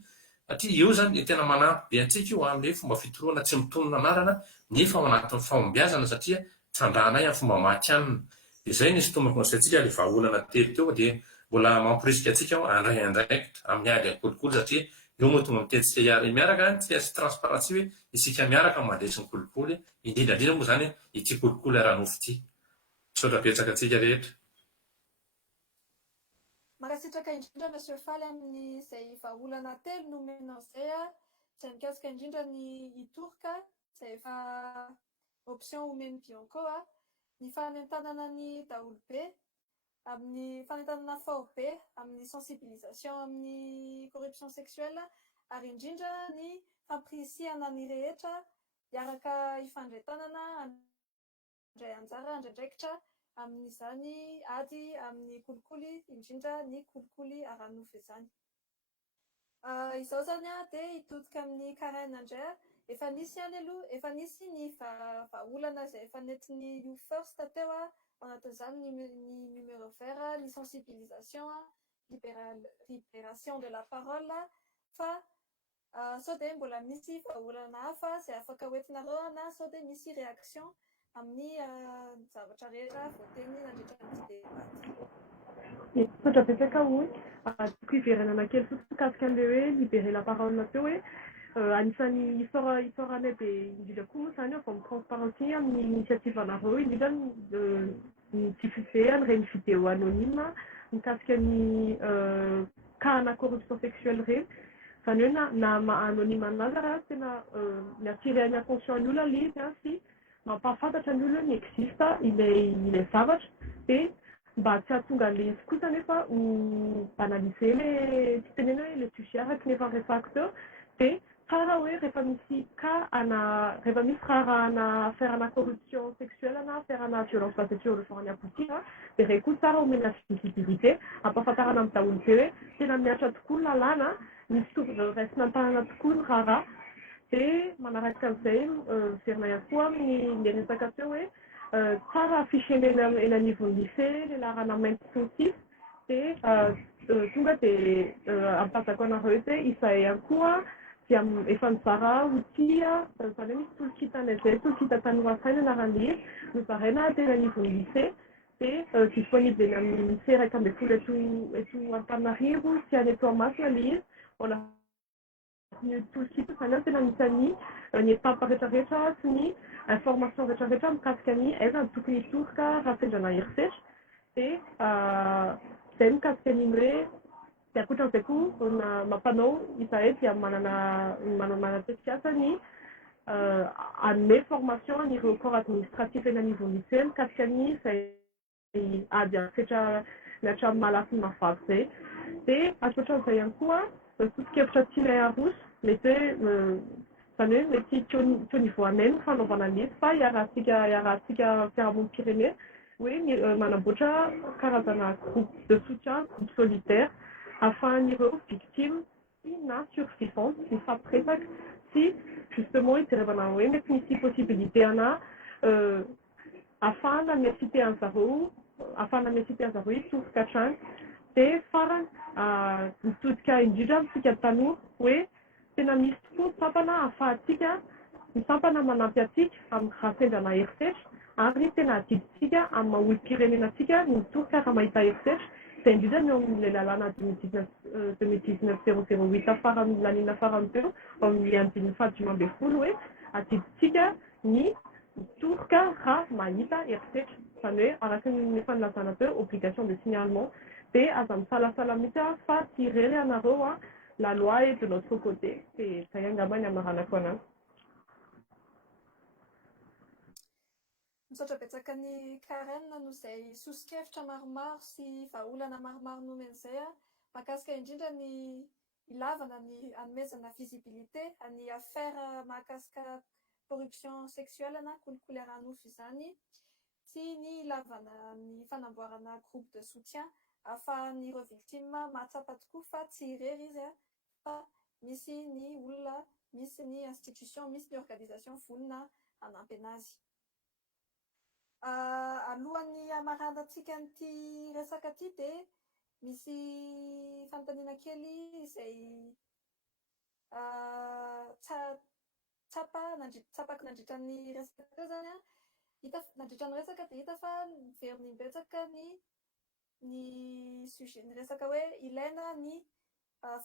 satria io zany tena manampy be antsika io amin'ny fomba fitoroana tsy mitonona anarana nefa ao anatin'ny fahombiazana satria trandrahanay amin'ny fomba matianina. Dia izay nisy tomako antsika le vahaolana telo teo dia mbola mampirisika antsika andray andraikitra amin'ny ady ny kolikoly satria io moa tonga mitetsika hiary miaraka tsy asy transparency hoe isika miaraka mandresy ny kolikoly indrindra indrindra moa zany ity kolikoly ara-nofo ity. Misaotra betsaka antsika rehetra. Mankasitraka indrindra Monsieur Faly amin'izay vahaolana telo nomenao izay izay mikasika indrindra ny itoroka izay efa option omeny Bianco ny fanentanana ny daholobe amin'ny fanentanana faobe amin'ny sensibilisation amin'ny corruption sexuelle ary indrindra ny fampirisihana ny rehetra hiaraka ifandray tanana andray anjara andraindraikitra amin'izany ady amin'ny kolikoly indrindra ny kolikoly ara-nofo izany. Izao zany dia hitodika amin'ny karaina indray efa nisy ihany aloha efa nisy ny vahaolana izay efa nentin'ny You First teo anatin'izany ny numéro vert ny sensibilisation libération de la parole fa sao dia mbola misy vahaolana hafa izay afaka hoentinareo na sao dia misy réaction amin'ny zavatra rehetra voateny nandritra ny debaty. Misaotra betsaka hoy toko iverenana kely fotsiny mikasika an'ilay hoe libérer la parole teo hoe anisan'ny isaoranay be indrindra koa moa izany vao mitransparency amin'ny initiative anareo indrindra ny diffusé an'ireny vidéo anonyme mikasika ny cas-na corruption sexuelle reny. Izany hoe na anonyme anazy raha tena mi-attirer ny attention ny olona ilay izy sy mampahafantatra ny olona ny existe ilay zavatra dia mba tsy hahatonga an'ilay izy kosa nefa ho banaliser le tsy tenena hoe le sujet araka nefa resako teo dia tsara hoe rehefa misy cas rehefa misy rahana affaire ana corruption sexuelle na affaire ana violence basée sur le genre ny aboutir dia rey koa tsara omena visibilité ampahafantarana amin'ny daholo be hoe tena miatra tokoa ny lalàna misy raisina an-tanana tokoa ny raharaha dia manaraka an'izay verina ihany koa amin'ny resaka teo hoe tsara afficher eny anivon'ny lycée le laharana mainty positif dia tonga dia ampazako anareo hoe izay ihany koa dia efa mizara outil zany hoe misy tolokitana izay tolokita tanoasaina anaran'izy nozaraina teny anivon'ny lycée dia disponible eny amin'ny lycée raika ambin'ny folo eto Antananarivo sy any eto Masina ilay izy ny tolokita izany tena misy ny etapa rehetrarehetra sy ny information rehetrarehetra mikasika ny aiza ny tokony hitoroka raha sendrana herisetra dia izay mikasika an'iny hoe dia ankoatran'izay koa mampanao izahay dia manana tetikasa ny anome formation an'ireo corps administratif eny anivon'ny lycée mikasika ny izay ady asetra miatramin'ny malaky ny mavavy zay dia ankoatran'izay ihany koa totokevitra tianay arosy mety hoe izany hoe mety teo niveau anay ny fanaovana an'izy fa iarahantsika fiarahamonim-pirenena hoe manamboatra karazana groupe de soutien groupe solitaire ahafahan'ireo victime sy na survivante mifampiresaka sy justement hijerevana hoe mety misy possibilité ana ahafahana miacité an'zareo hitoroka hatrany dia farany mitodika indrindra amintsika tanoha hoe tena misy tokoa misampana ahafahantsika misampana manampy atsika amin'ny raha sendrana herisetra ary tena adiditsika amin'ny maha-olo-pirenenantsika ny mitoroka raha mahita herisetra izay indrindra ny amin'ilay lalàna 2019-0008 afarany lanina farany teo amin'ny andin'ny fahadimy ambin'ny folo hoe adiditsika ny mitoroka raha mahita herisetra izany hoe araka ny efa nilazana teo obligation de signalement dia aza misalasala mihitsy fa tsy irery anareo la loi est de notre côté dia izay angambany amaranako anazy. Misaotra betsaka ny Karen no izay sosikevitra maromaro sy vahaolana maromaro nomeny izay mahakasika indrindra ny ilavana ny hanomezana visibilité ny affaire mahakasika corruption sexuelle na kolikoly ara-nofo izany sy ny ilavana ny fanamboarana groupe de soutien ahafahan'ireo victime mahatsapa tokoa fa tsy irery izy fa misy ny olona, misy ny institution, misy ny organisation vonona hanampy anazy. Alohan'ny hamaranantsika n'ity resaka ity dia misy fanontaniana kely izay tsapaky nandritra ny resaka teo zany a, nandritra ny resaka dia hita fa very nimbetsaka ny sujet ny resaka hoe ilaina ny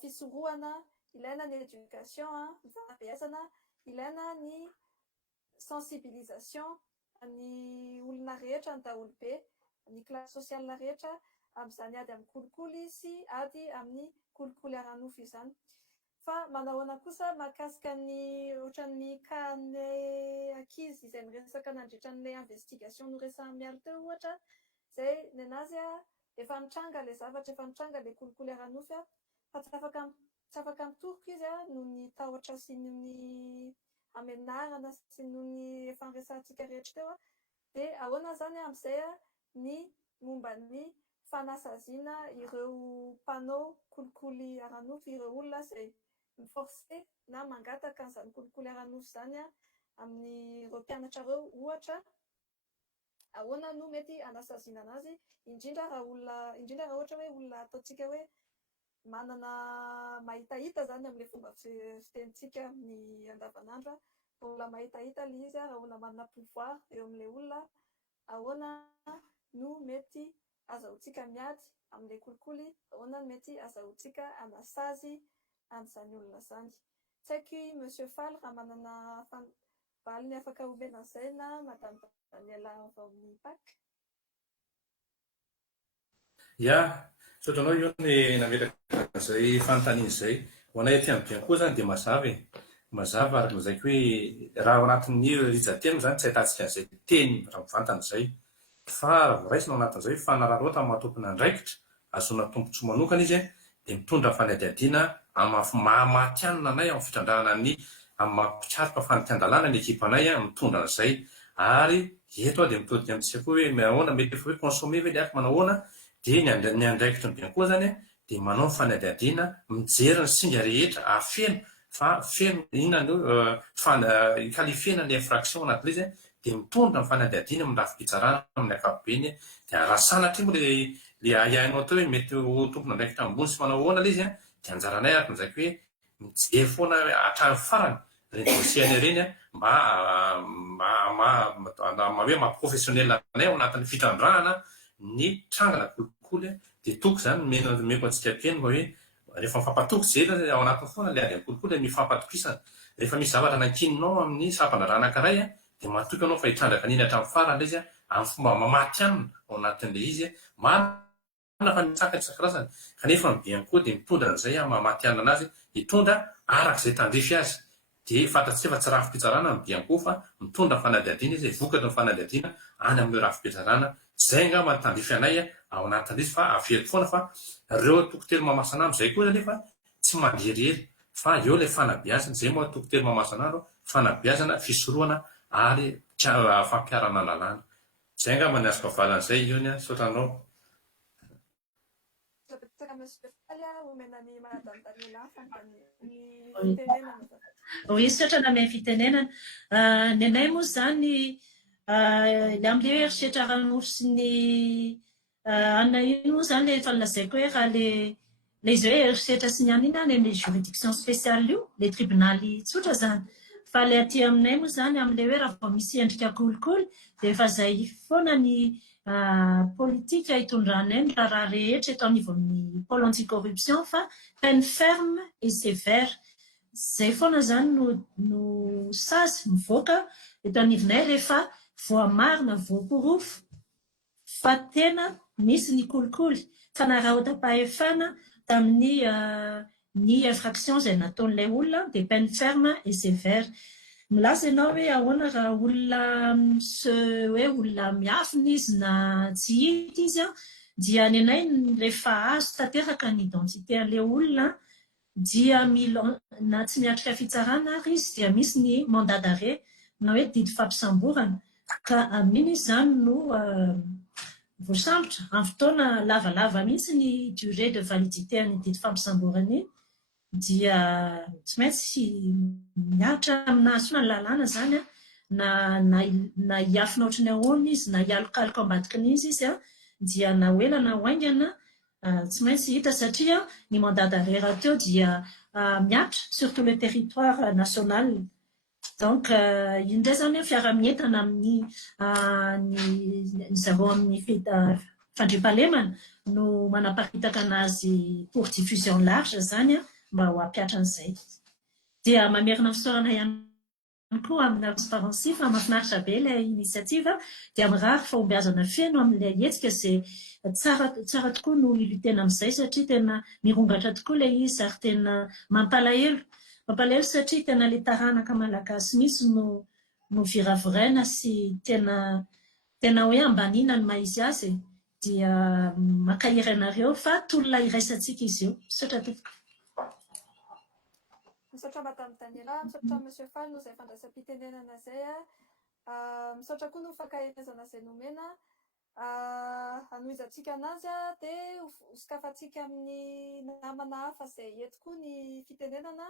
fisorohana, ilaina ny éducation, ny fanabeazana, ilaina ny sensibilisation ny olona rehetra, ny daholobe, ny classe sociale rehetra amin'izany ady amin'ny kolikoly sy ady amin'ny kolikoly ara-nofo izany. Fa manahoana kosa mahakasika ny ohatran'ny cas-ny ankizy izay niresaka nandritra n'ilay investigation noresahan'ny mialo teo ohatra, izay ny anazy efa nitranga ilay zavatra, efa nitranga ilay kolikoly ara-nofo fa tsy afaka mitoroko izy noho ny tahotra sy noho ny amenarana sy noho ny efa niresahantsika rehetra teo dia ahoana zany amin'izay ny momba ny fanasaziana ireo mpanao kolikoly ara-nofo, ireo olona izay miforce na mangataka an'izany kolikoly ara-nofo izany amin'ireo mpianatra ireo ohatra, ahoana no mety anasaziana anazy indrindra raha ohatra hoe olona ataontsika hoe manana mahitahita zany amin'ilay fomba fitenitsika amin'ny andavanandro, olona mahitahita ilay izy raha olona manana pouvoir eo amin'ilay olona, ahoana no mety azahoantsika miady amin'ilay kolikoly, ahoana no mety azahoantsika anasazy an'izany olona izany. Tsy haiko Monsieur Faly raha manana valiny afaka omena an'izay na Madame Daniela vao amin'ny PAC. Ia, sotranao io ny nametraka izay fanontaniana izay. Ho anay aty amin'ny biankoa zany dia mazava araka lazaiko hoe raha ao anatin'ny rijateny zany tsy ahitantsika an'izay teny raha mivantana izay. Fa raha voaraisina ao anatin'izay fa nararota amin'ny matompona andraikitra azona tombontsoa manokana izy dia mitondra fanadiadiana mamatianina anay amin'ny fitrandrahana amin'ny mampitsarika fanitian-dalàna ny ekipanay mitondra an'izay. Ary eto dia mitodika amintsika koa hoe ahoana mety efa hoe consommer ve liaka manao ahoana dia ny andraikitra ny biankoa zany dia manao fanadiadiana mijery ny singa rehetra afeno fa feno inona ikalifena ny infraction anatin'ilay izy dia mitondra ny fanadiadiana amin'ny lafim-pitsarana amin'ny ankapobeny dia arasana hatrimo le ahiahinao teo hoe mety ho tompona andraikitra ambony sy manao ahoana ilay izy dia anjaranay araka nizaiky hoe mijery foana hatrany farany reny dosiany ireny mba hoe maha-professionnel anay ao anatin'ny fitrandrahana ny trangana kolikoly dia toko zany meko antsika kely mba hoe rehefa mifampatoko zay ao anatiny foana le ady amin'ny kolikoly mifampatokisana. Rehefa misy zavatra nankininao amin'ny sampana anankiray dia matoky anao fa hitrandraka an'iny hatramin'ny farany ilay izy amin'ny fomba mamatianina ao anatin'ilay izy marina fa mitsaka isan-karazany. Kanefa ny biankoa dia mitondra an'izay mamatianina anazy, hitondra arak'izay tandrify azy. Dia fantatsika fa tsy rafim-pitsarana ny biankoa fa mitondra fanadiadiana izy, vokatra ny fanadiadiana any amin'io rafim-pitsarana. Zay angamba ny tandrify anay ao anatin'izy fa averiko foana fa ireo tokotelo mamasan'andro izay koa nefa tsy mandrierery fa eo ilay fanabeazana. Izay moa tokotelo mamasan'andro, fanabeazana, fisorohana ary fampiarana lalàna. Zay angamba ny azoko havalan'izay io ny sotranao. Oui, sotrana amin'ny fitenenana. Ny anay moa zany amin'ilay eritreritra ara-nofo sy ny anona io moa zany le efa nolazaiko hoe raha le izy hoe eritreritra sy ny anina any amin'ny juridiction spéciale io, le tribunaly tsotra zany. Fa le aty aminay moa zany amin'ilay hoe raha vao misy endrika kolikoly dia efa zay foana ny politika hitondranay ny raha rehetra eto anivon'ny pôle anticorruption fa peine ferme et sévère. Zay foana zany no sazy mivoaka eto anivonay rehefa voamarina voaporofo fa tena misy ny kolikoly fa na raha ota-pahefana tamin'ny ny infraction izay nataon'ilay olona dia peine ferme et sévère. Milaza ianao hoe ahoana raha olona hoe olona miafina izy na tsy hita izy dia ny anay rehefa azo tanteraka ny identité an'ilay olona dia na tsy miatrika fitsarana ary izy dia misy ny mandat d'arrêt na hoe didy fampisamborana ka amin'iny izy zany no voasambotra amin'ny fotoana lavalava mihitsy ny durée de validité ny didy fampisamborana iny dia tsy maintsy miaritra aminazy foana ny lalàna zany na hiafina ohatrany ahoana izy na hialokaloka ambadikin'izy izy dia na hoela na hoaingana tsy maintsy hita satria ny mandat d'arrêt raha teo dia miatra sur tout le territoire national. Donc indray zany fiara-mientana amin'ny ny zareo amin'ny fandriampahalemana no manaparitaka anazy pour diffusion large zany mba ho ampiatra an'izay. Dia mamerina fisaorana ihany koa amina transparency fa mahafinaritra be ilay initiative dia mirary fahombiazana feno amin'ilay hetsika izay tsara tokoa no ilitena amin'izay satria tena mirongatra tokoa ilay izy ary tena mampalahelo satria tena ilay taranaka malagasy mihitsy no viraviraina sy tena hoe ambanina ny mahizy azy dia makahiry anareo fa tolona iraisantsika izy io. Misaotra tompoko. Misaotra Madame Daniela, misaotra Monsieur Fall no izay fandraisam-pitenenana izay misaotra koa no fankahirezana izay nomena hanohizantsika anazy dia hosokafantsika amin'ny namana hafa izay eto koa ny fitenenana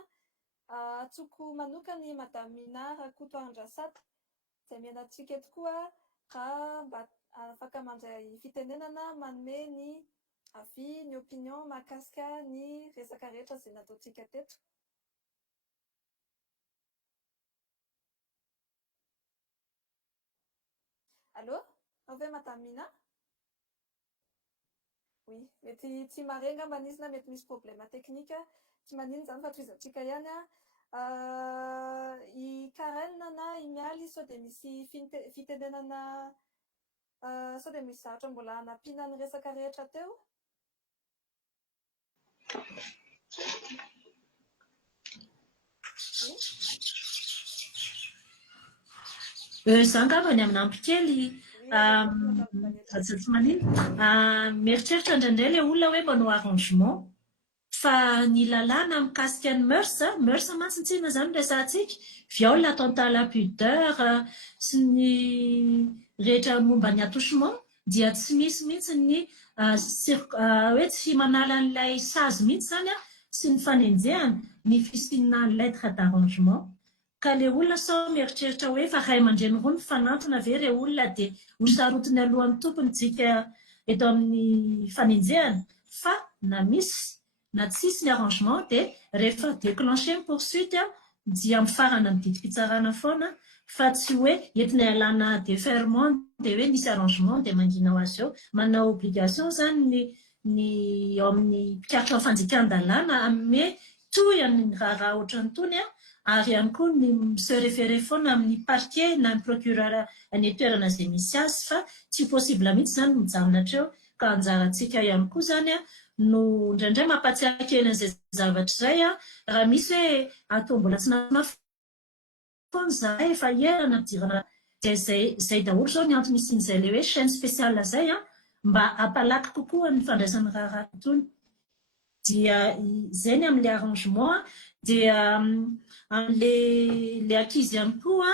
atsoko manokany Madame Mina Rakotoandrandrasata izay mianantsika eto koa raha mba afaka mandray fitenenana manome ny avis ny opinion mahakasika ny resaka rehetra izay nataontsika teto. Allô? Ave Madame Mina? Oui, mety tsy marenga mba na mety misy problème technique tsy manino zany fa tohizantsika ihany i Karen na i Mialy sao dia misy fitenenana sao dia misy zavatra mbola hanampiana ny resaka rehetra teo? Za angambany aminampy kely tsy manino mieritreritra indraindray ilay olona hoe manao arrangement fa ny lalàna mikasika ny mœurs matsintsina zany resantsika viole atteinte à la pudeur sy ny rehetra momba ny attouchement dia tsy misy mihitsy ny hoe tsy manala an'ilay sazy mihitsy zany sy ny fanenjehana ny fisiana lettre d'arrangement. Ka ilay olona sao mieritreritra hoe fa ray aman-dreny roa ny fanantona ve ireo olona dia hosarotiny alohan'ny tompony tsika eto amin'ny fanenjehana fa na misy na tsisy ny arrangement dia rehefa déclenché ny poursuite dia mifarana ny didy fitsarana foana fa tsy hoe entina ialana déferment dia hoe nisy arrangement dia mangina ho azy eo. Manao obligation zany ny ao amin'ny mpikaritra fanjikan-dalàna anome tohany raha ohatrany tony ary ihany koa ny se référé foana amin'ny parquet na ny procureur any toerana izay misy azy fa tsy possible mihitsy zany mijanona hatreo ka anjarantsika ihany koa zany no indraindray mampatsiaka kely an'izay zavatra izay raha misy hoe atao mbola tsy nafona zahay efa erana ampidirana dia zay daholo zao ny antony isian'izay le hoe chaîne spéciale zay mba hampalaky kokoa ny fandraisana raha tony dia izay ny amin'ilay arrangement dia amin'ilay ankizy ihany koa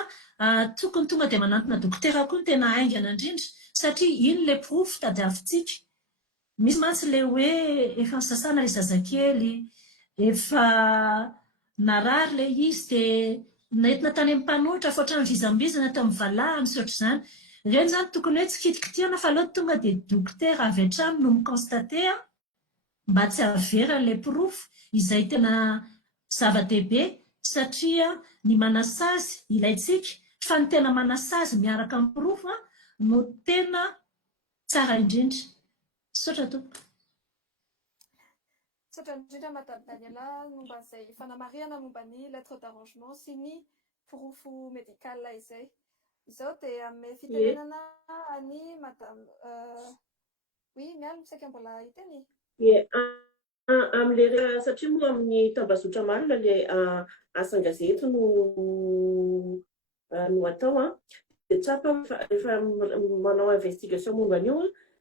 tokony tonga dia manantona dokotera koa ny tena aingana indrindra satria iny ilay proof tadiavintsika. Misy mantsy ilay hoe efa sasana ilay zazakely efa narary ilay izy dia naentina tany amin'ny mpanohitra fa ohatrany vizambizana tao amin'ny valahy misaotra izany. Ireny zany tokony hoe tsy kitikitiana fa aloha tonga dia dokotera avy hatrany no mikonstate mba tsy averan'ilay proof izay tena zava-dehibe satria ny manasazy ilaitsika fa ny tena manasazy miaraka amin'ny proof no tena tsara indrindra. Misaotra tompoko. Misaotra indrindra Madame Daniela momba izay fanamariana momba ny lettre d'arrangement sy ny proof médical izay. Izao dia amin'ny fitenenana any Madame oui mialo saika mbola hiteny. Amin'ilay satria moa amin'ny tambazotra marina ilay asan-gazety no atao dia tsapa efa manao investigation momba an'io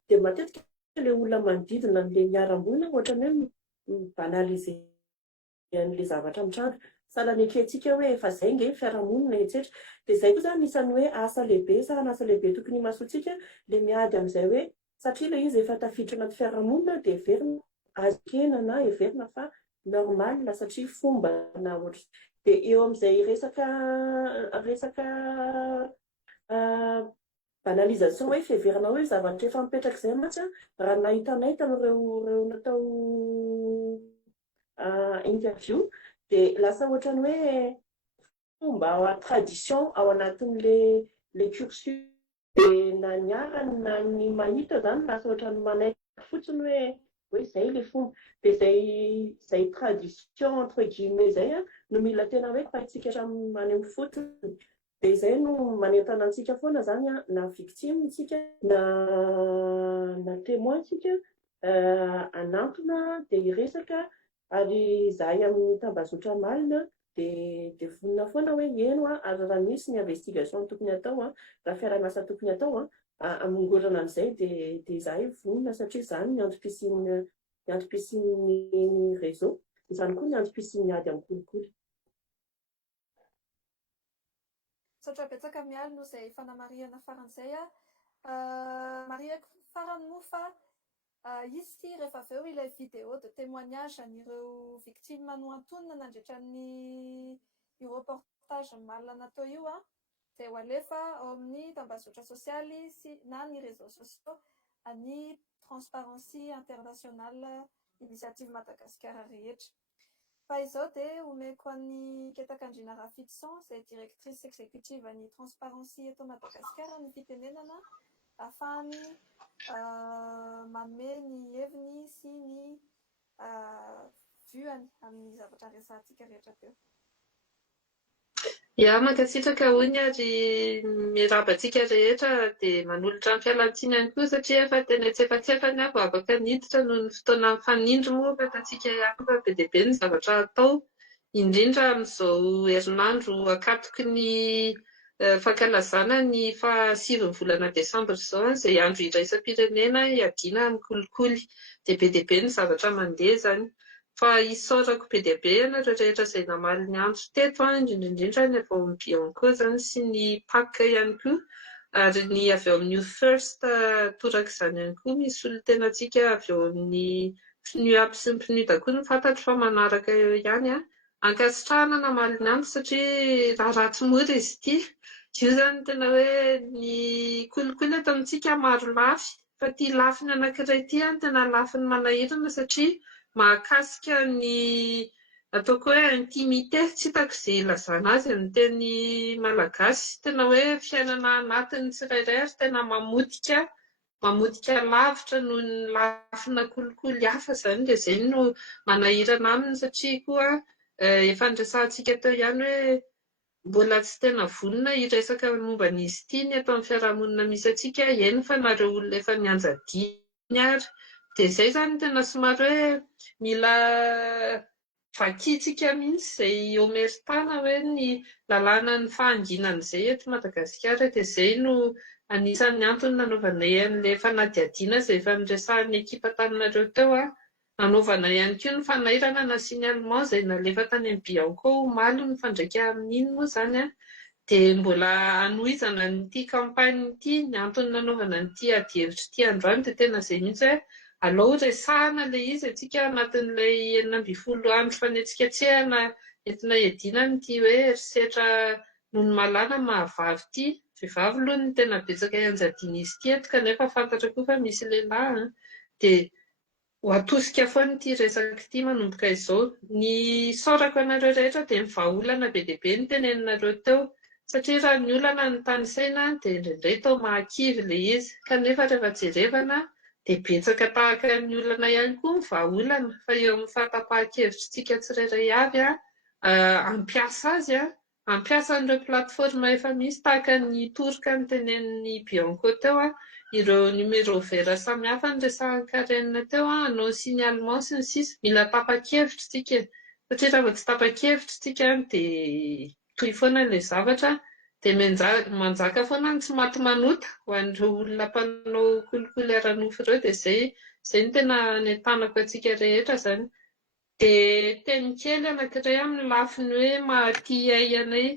dia matetika ilay olona manodidina n'ilay miarambola ohatrany hoe mibanalize an'ilay zavatra mitranga sahala ny atrehantsika hoe efa izay nge fiarahamonina etsetra. Dia izay koa zany isan'ny hoe asa lehibe sarana asa lehibe tokony himasoantsika dia miady amin'izay hoe satria ilay izy efa tafiditra anaty fiarahamonina dia heverina azokena na heverina fa normal satria fomba na ohatra. Dia eo amin'izay resaka banalisation hoe fiheverana hoe zavatra efa mipetraka izay mantsy raha nahitanay tamin'ireo natao interview dia lasa ohatrany hoe fomba tradition ao anatin'le cursus dia na ny arany na ny mahita zany lasa ohatrany manaiky fotsiny hoe izay le fomba dia izay tradition entre guillemets zay no mila tena hoe paitsika any amin'ny fotony. Dia izay no manentana antsika foana zany na victime tsika na témoin tsika anantona dia hiresaka ary izahay amin'ny tambazotra malina dia vonona foana hoe eno ary raha misy ny investigation tokony atao raha fiaraha-miasa tokony atao amongorana an'izay dia izahay vonona satria izany ny antom-pisin'ny réseau izany koa ny antom-pisin'ny ady amin'ny kolikoly. Saotra betsaka mialo no izay fanamariana faran'izay Maria farany moa fa izy ty rehefa avy eo ilay vidéo de témoignage an'ireo victime no antonona nandritra ny reportage malina natao io dia ho alefa ao amin'ny tambazotra sosialy sy na ny réseaux sociaux any Transparency International Initiative Madagasikara rehetra. Fa izao dia omeko an'ny Ketakandrina Rafidson izay directrice exécutive any Transparency eto Madagasikara ny fitenenana ahafahany manome ny heviny sy ny vuany amin'ny zavatra resahantsika rehetra teo. Ia, mankasitraka hoy ary mirabantsika rehetra dia manolotra ny fialan-tsiny ihany koa satria efa tena tsefatsefany avy afaka niditra noho ny fotoana fanindry moa fatantsika ihany fa be dia be ny zavatra atao indrindra amin'izao herinandro akatoky ny fankalazana ny fahasivy volana desambra izao izay andro iraisam-pirenena iadiana amin'ny kolikoly dia be ny zavatra mandeha zany. Fa isaorako be dia be ianareo rehetra izay namaly ny andro teto indrindra ny avy ao amin'ny Bianco zany sy ny PAC ihany koa ary ny avy ao amin'ny Youth First toraka izany ihany koa misy olo-tenantsika avy ao amin'ny FNUAP sy ny PNUD koa ny fantatro fa manaraka eo ihany ankasitrahana namaly ny andro satria raha ratsy mora izy ity. Io zany tena hoe ny kolikoly eto amintsika maro lafy fa ty lafiny anankiray ty tena lafiny manahirana satria mahakasika ny ataoko hoe intimité tsy hitako izay ilazana azy amin'ny teny malagasy tena hoe fiainana anatiny tsirairay ary tena mamotika lavitra noho ny lafina kolikoly hafa zany dia izay no manahirana aminy satria koa efa niresahantsika teo ihany hoe mbola tsy tena vonona hiresaka momba an'izy ity ny atao amin'ny fiarahamonina misy antsika eny fa nareo olona efa nianjadiny ary dia izay zany tena somary hoe mila vakitsika mihitsy izay omeritana hoe ny lalàna ny fahanginan'izay eto Madagasikara dia izay no anisan'ny antony nanaovanay an'ilay fanadihadiana izay efa niresahan'ny ekipa taminareo teo nanaovana ihany koa ny fanairana na signalement izay nalefa tany amin'ny Bianco omaly ny fandraika amin'iny moa zany dia mbola hanohizana n'ity kampany ity ny antony nanaovana n'ity adi-hevitra ity androany dia tena izay mihitsy hoe aleo resahana ilay izy antsika anatin'ilay 12 andro fanetsiketsehana entina iadiana n'ity hoe erisetra noho ny malala mahavavy ity. Vehivavy aloha ny tena betsaka ianjadiana izy ity eto kanefa fantatra koa fa misy lehilahy dia ho atosika foana ity resaka ity manomboka izao. Ny saorako anareo rehetra dia mivahaolana be dia be ny teneninareo teo satria raha ny olana ny tany saina dia indraindray tao mahakivy ilay izy kanefa rehefa jerevana dia betsaka tahaka ny olana ihany koa mivahaolana fa eo amin'ny fahatapahan-kevitrintsika tsirairay avy ampiasa azy ampiasa an'ireo plateforme efa misy tahaka ny toroka ny tenenin'ny Bianco teo ireo numéro vera samihafa ny resahan-karenina teo hanao signalement sy ny sisa mila tapa-kevitra tsika satria raha vao tsy tapa-kevitra tsika dia toy foana ilay zavatra dia manjaka foana ny tsy maty manota ho an'ireo olona mpanao kolikoly ara-nofo ireo dia izay ny tena nentanako antsika rehetra zany Dia teny kely anankiray amin'ny lafiny hoe mahaty anay.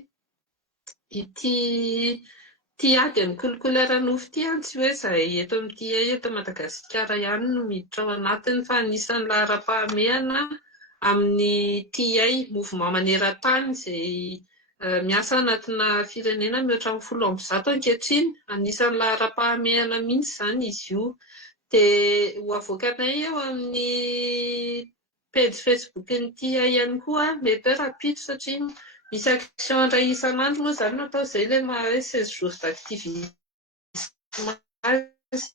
Ity ady amin'ny kolikoleran'ny nofo ity tsy hoe zahay eto amin'ity eto Madagasikara ihany no miditra ao anatiny fa anisan'ny laharam-pahamehana amin'ny mouvement maneran-tany izay miasa anatina firenena mihoatra amin'ny 10 ankehitriny. Anisan'ny laharam-pahamehana mihitsy izany izy io. Dia ho avoakanay eo amin'ny page Facebook-n'ity ihany koa, mety hoe rapito satria misy action iray isan'andro moa izany natao izay ilay hoe 16 jours d'activisme azy.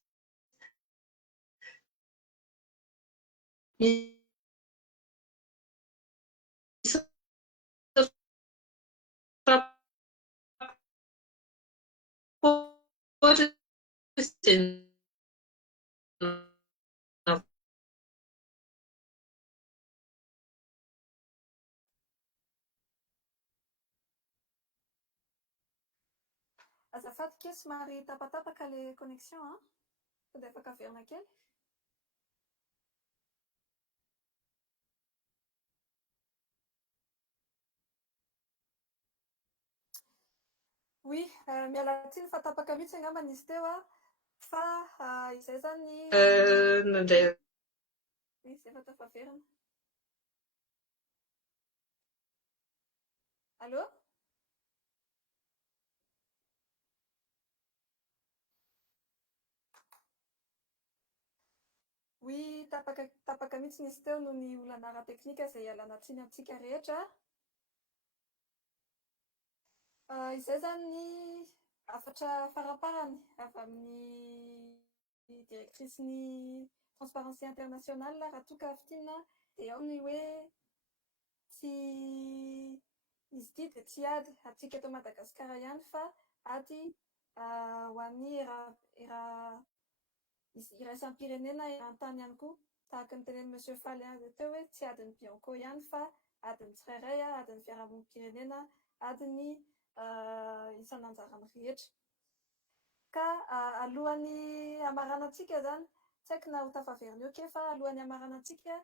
Azafady kely somary tapatapaka ilay connexion an, sao dia afaka averina kely. Oui, miala tsiny fa tapaka mihitsy angambany izy teo an, fa izay zany Nandray oui, izay efa tafaverina. Allô? Oui, tapaka mihitsy izy teo noho ny olana ara-teknika izay ialana tsiny amintsika rehetra. Izay zany ny hafatra faraparany avy amin'ny directrice ny Transparency International raha toa ka avitina dia ao ny hoe tsy izy ity dia tsy ady atsika eto Madagasikara ihany fa ady ho an'ny iraisam-pirenena eran-tany ihany koa, tahaka ny tenen'i Monsieur Faly teo hoe tsy adiny Bianco ihany fa adiny tsirairay, adiny fiarahamonim-pirenena, adiny isan'anjarany rehetra. Ka alohan'ny hamaranantsika zany, tsy haiko na ho tafaverina eo ke fa alohan'ny hamaranantsika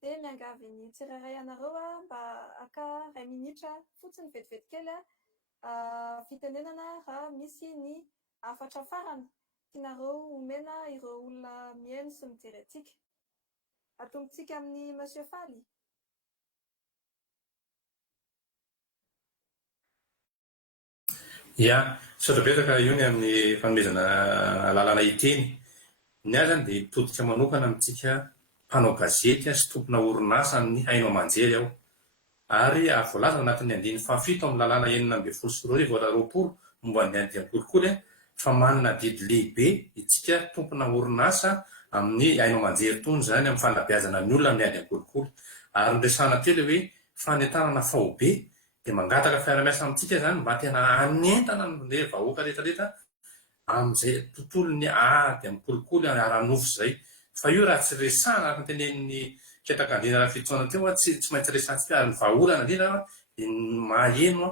dia miangavy ny tsirairay anareo mba aka 2 minitra fotsiny vetivety kely fitenenana raha misy ny hafatra farany tianareo omena ireo olona mihaino sy mijery antsika. Atombontsika amin'ny Monsieur Faly. Ia, saotra betsaka io ny amin'ny fanomezana lalàna iteny. Ny azy zany dia todika manokana amintsika mpanao gazety sy tompona orinasa ny haino aman-jery aho. Ary voalaza anatin'ny 7 amin'ny lalàna 9/24/2020 momba ny andiam kolikoly fa manana didy lehibe itsika tompona orinasa amin'ny haino aman-jery tony zany amin'ny fanabeazana ny olona amin'ny andiam kolikoly. Ary niresahana telo hoe fanentanana fahobe dia mangataka fiara-miasa amintsika zany mba tena hanentana ny vahoaka rehetrarehetra amin'izay tontolony ady amin'ny kolikoly ara-nofo izay. Fa io raha tsy resahana araka ny tenenin'ny Ketakandrina Rafintsoana teo tsy maintsy resantsika ary ny vahaolana indrindra dia maheno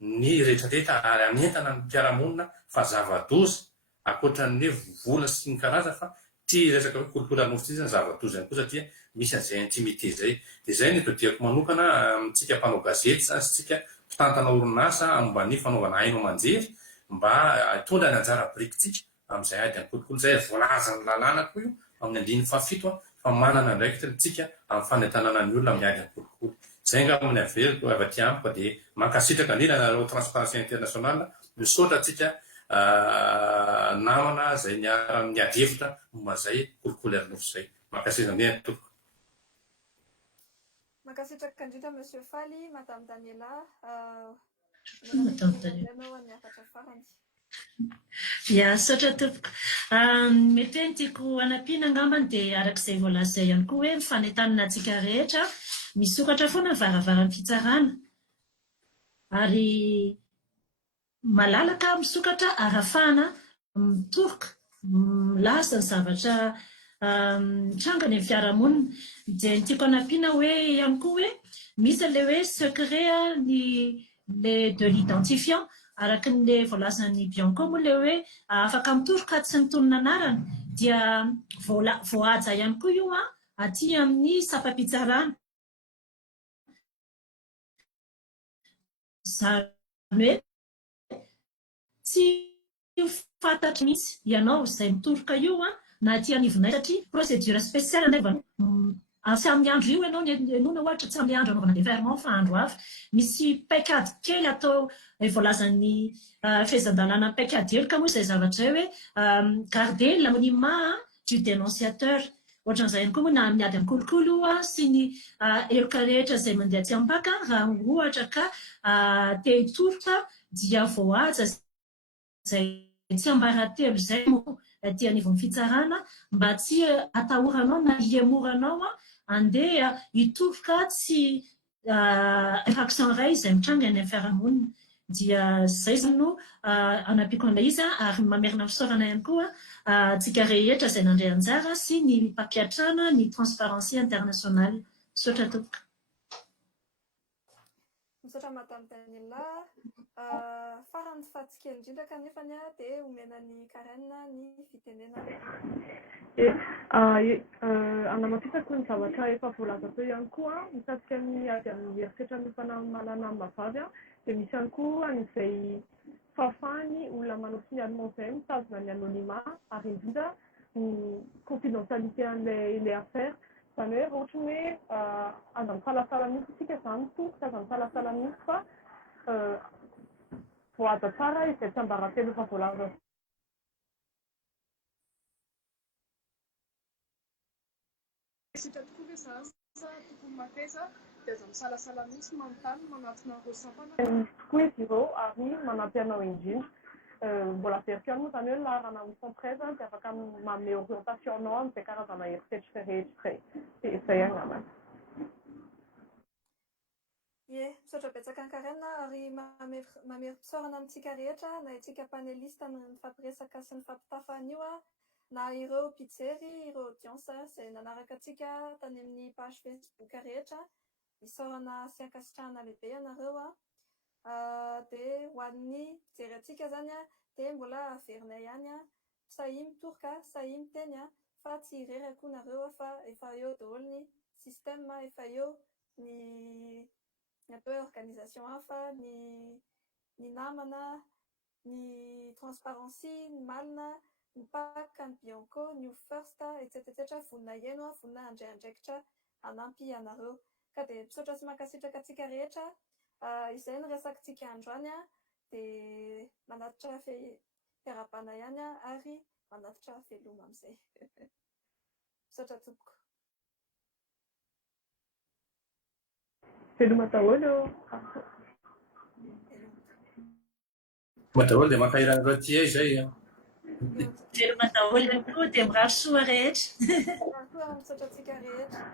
ny rehetrarehetra ary hanentana ny mpiara-monina fa zava-doza ankoatran'ny vola sy ny karaza fa tia resaka hoe kolikoly ara-nofo ity zany zava-doza ihany koa satria misy an'izay intimité izay. Dia izay ny todiako manokana amintsika mpanao gazety sy tsika mpitantana orinasa momba ny fanaovana haino aman-jery mba hitondra ny anjara birikintsika amin'izay ady amin'ny kolikoly izay voalaza ny lalàna koa io amin'ny 7 fa manana andraikitra tsika amin'ny fanentanana ny olona amin'ny ady amin'ny kolikoly. Izay nga amin'ny averiko avy aty amiko dia mankasitraka indrindra nareo Transparency International misaotra tsika namana izay niara-ny ady hevitra momba izay kolikoly ara-nofo izay. Mankasitraka indrindra tompoko. Mankasitraka indrindra Monsieur Faly, Madame Daniela, Madame Daniela. ianao amin'ny hafatra farany. Ia, saotra tompoko. Mety hoe ny tiako hanampiana angambany dia arak'izay voalaza ihany koa hoe mifanentanana antsika rehetra, misokatra foana ny varavaran'ny fitsarana. Ary malalaka misokatra ary ahafahana mitoroka milaza ny zavatra trangany amin'ny fiarahamonina. Dia ny tiako hanampiana hoe ihany koa hoe misy ilay hoe secret de l'identifiant araka n'ilay voalazan'ny Bianco moa ilay hoe afaka mitoroka tsy ny tonona anarana dia voahaja ihany koa io aty amin'ny sampam-pitsarana. Izany hoe tsy fantatra mihitsy ianao izay mitoroka io na ty anivonay satria procédure spéciale anaovana tsy amin'ny andro io ianao enoana ohatra tsy amin'ny andro anaovana déferment fa andro hafa misy paikady kely atao voalazan'ny fehezan-dalàna paikady heloka moa izay zavatra hoe garder l'anonymat du dénonciateur ohatran'izay ihany koa moa na miady amin'ny kolokolo sy ny heloka rehetra izay mandeha tsy am-paka raha ohatra ka te hitoroka dia voahaja izay tsy ambaratelo izay moa ty anivon'ny fitsarana mba tsy atahoranao na iemoranao andeha hitoroka tsy infraction iray izay mitranga any amin'ny fiarahamonina dia zay zany no anapiako an'ilay izy ary mamerina fisaorana ihany koa tsika rehetra izay nandray anjara sy ny mpampiatrana ny transparency internationale misaotra tompoko. Misaotra Madame Daniela. Farany fahatsikely indrindra kanefany dia omenan'ny Karen ny fitenenana. Anamafisako ny zavatra efa voalaza teo ihany koa mikasika ny ady amin'ny herisetra nofana malana mavavy dia misy ihany koa an'izay fahafahany olona manao signalement izay mitazona ny anonymat ary indrindra ny confidentialité an'ilay affaire izany hoe ohatra hoe aza misalasala mihitsy isika izany tokoka aza misalasala mihitsy fa voahaja tsara izay tsy ambaratelo efa voalaza Sitra tokoa ve za tokony mafeza dia aza misalasala mihitsy manontany manatona rosampana. misy tokoa izy ireo ary manampy anao indrindra mbola verika moa izany hoe larana amin'ny centraise dia afaka manome orientation anao amin'izay karazana herisetra rehetra izay izay angambany. Ie, misaotra betsaka ny Karen ary mamery-pisaorana amintsika rehetra na itsika panelista ny mifampiresaka sy ny fampitafa an'io na ireo mpijery, ireo audience izay nanaraka antsika tany amin'ny page Facebook rehetra isaorana sy ankasitrahana lehibe ianareo dia ho an'ny fijery antsika zany dia mbola averinay ihany sahy mitoroka sahy miteny fa tsy irery akonareo fa efa eo daholo ny système efa eo ny atao hoe organisation hafa ny namana ny transparency ny malina ny PAC ny Bianco ny First etc vonina eno vonina handray andraikitra hanampy anareo ka dia misaotra sy mankasitraka antsika rehetra izay ny resakintsika androany dia manatitra fiarabana ihany ary manatitra veloma amin'izay misaotra tompoko. Veloma daholo. Daholo dia mankahirana ireo ty izay. Veloma daholo ihany koa dia mirary soa rehetra. Misaotra antsika rehetra.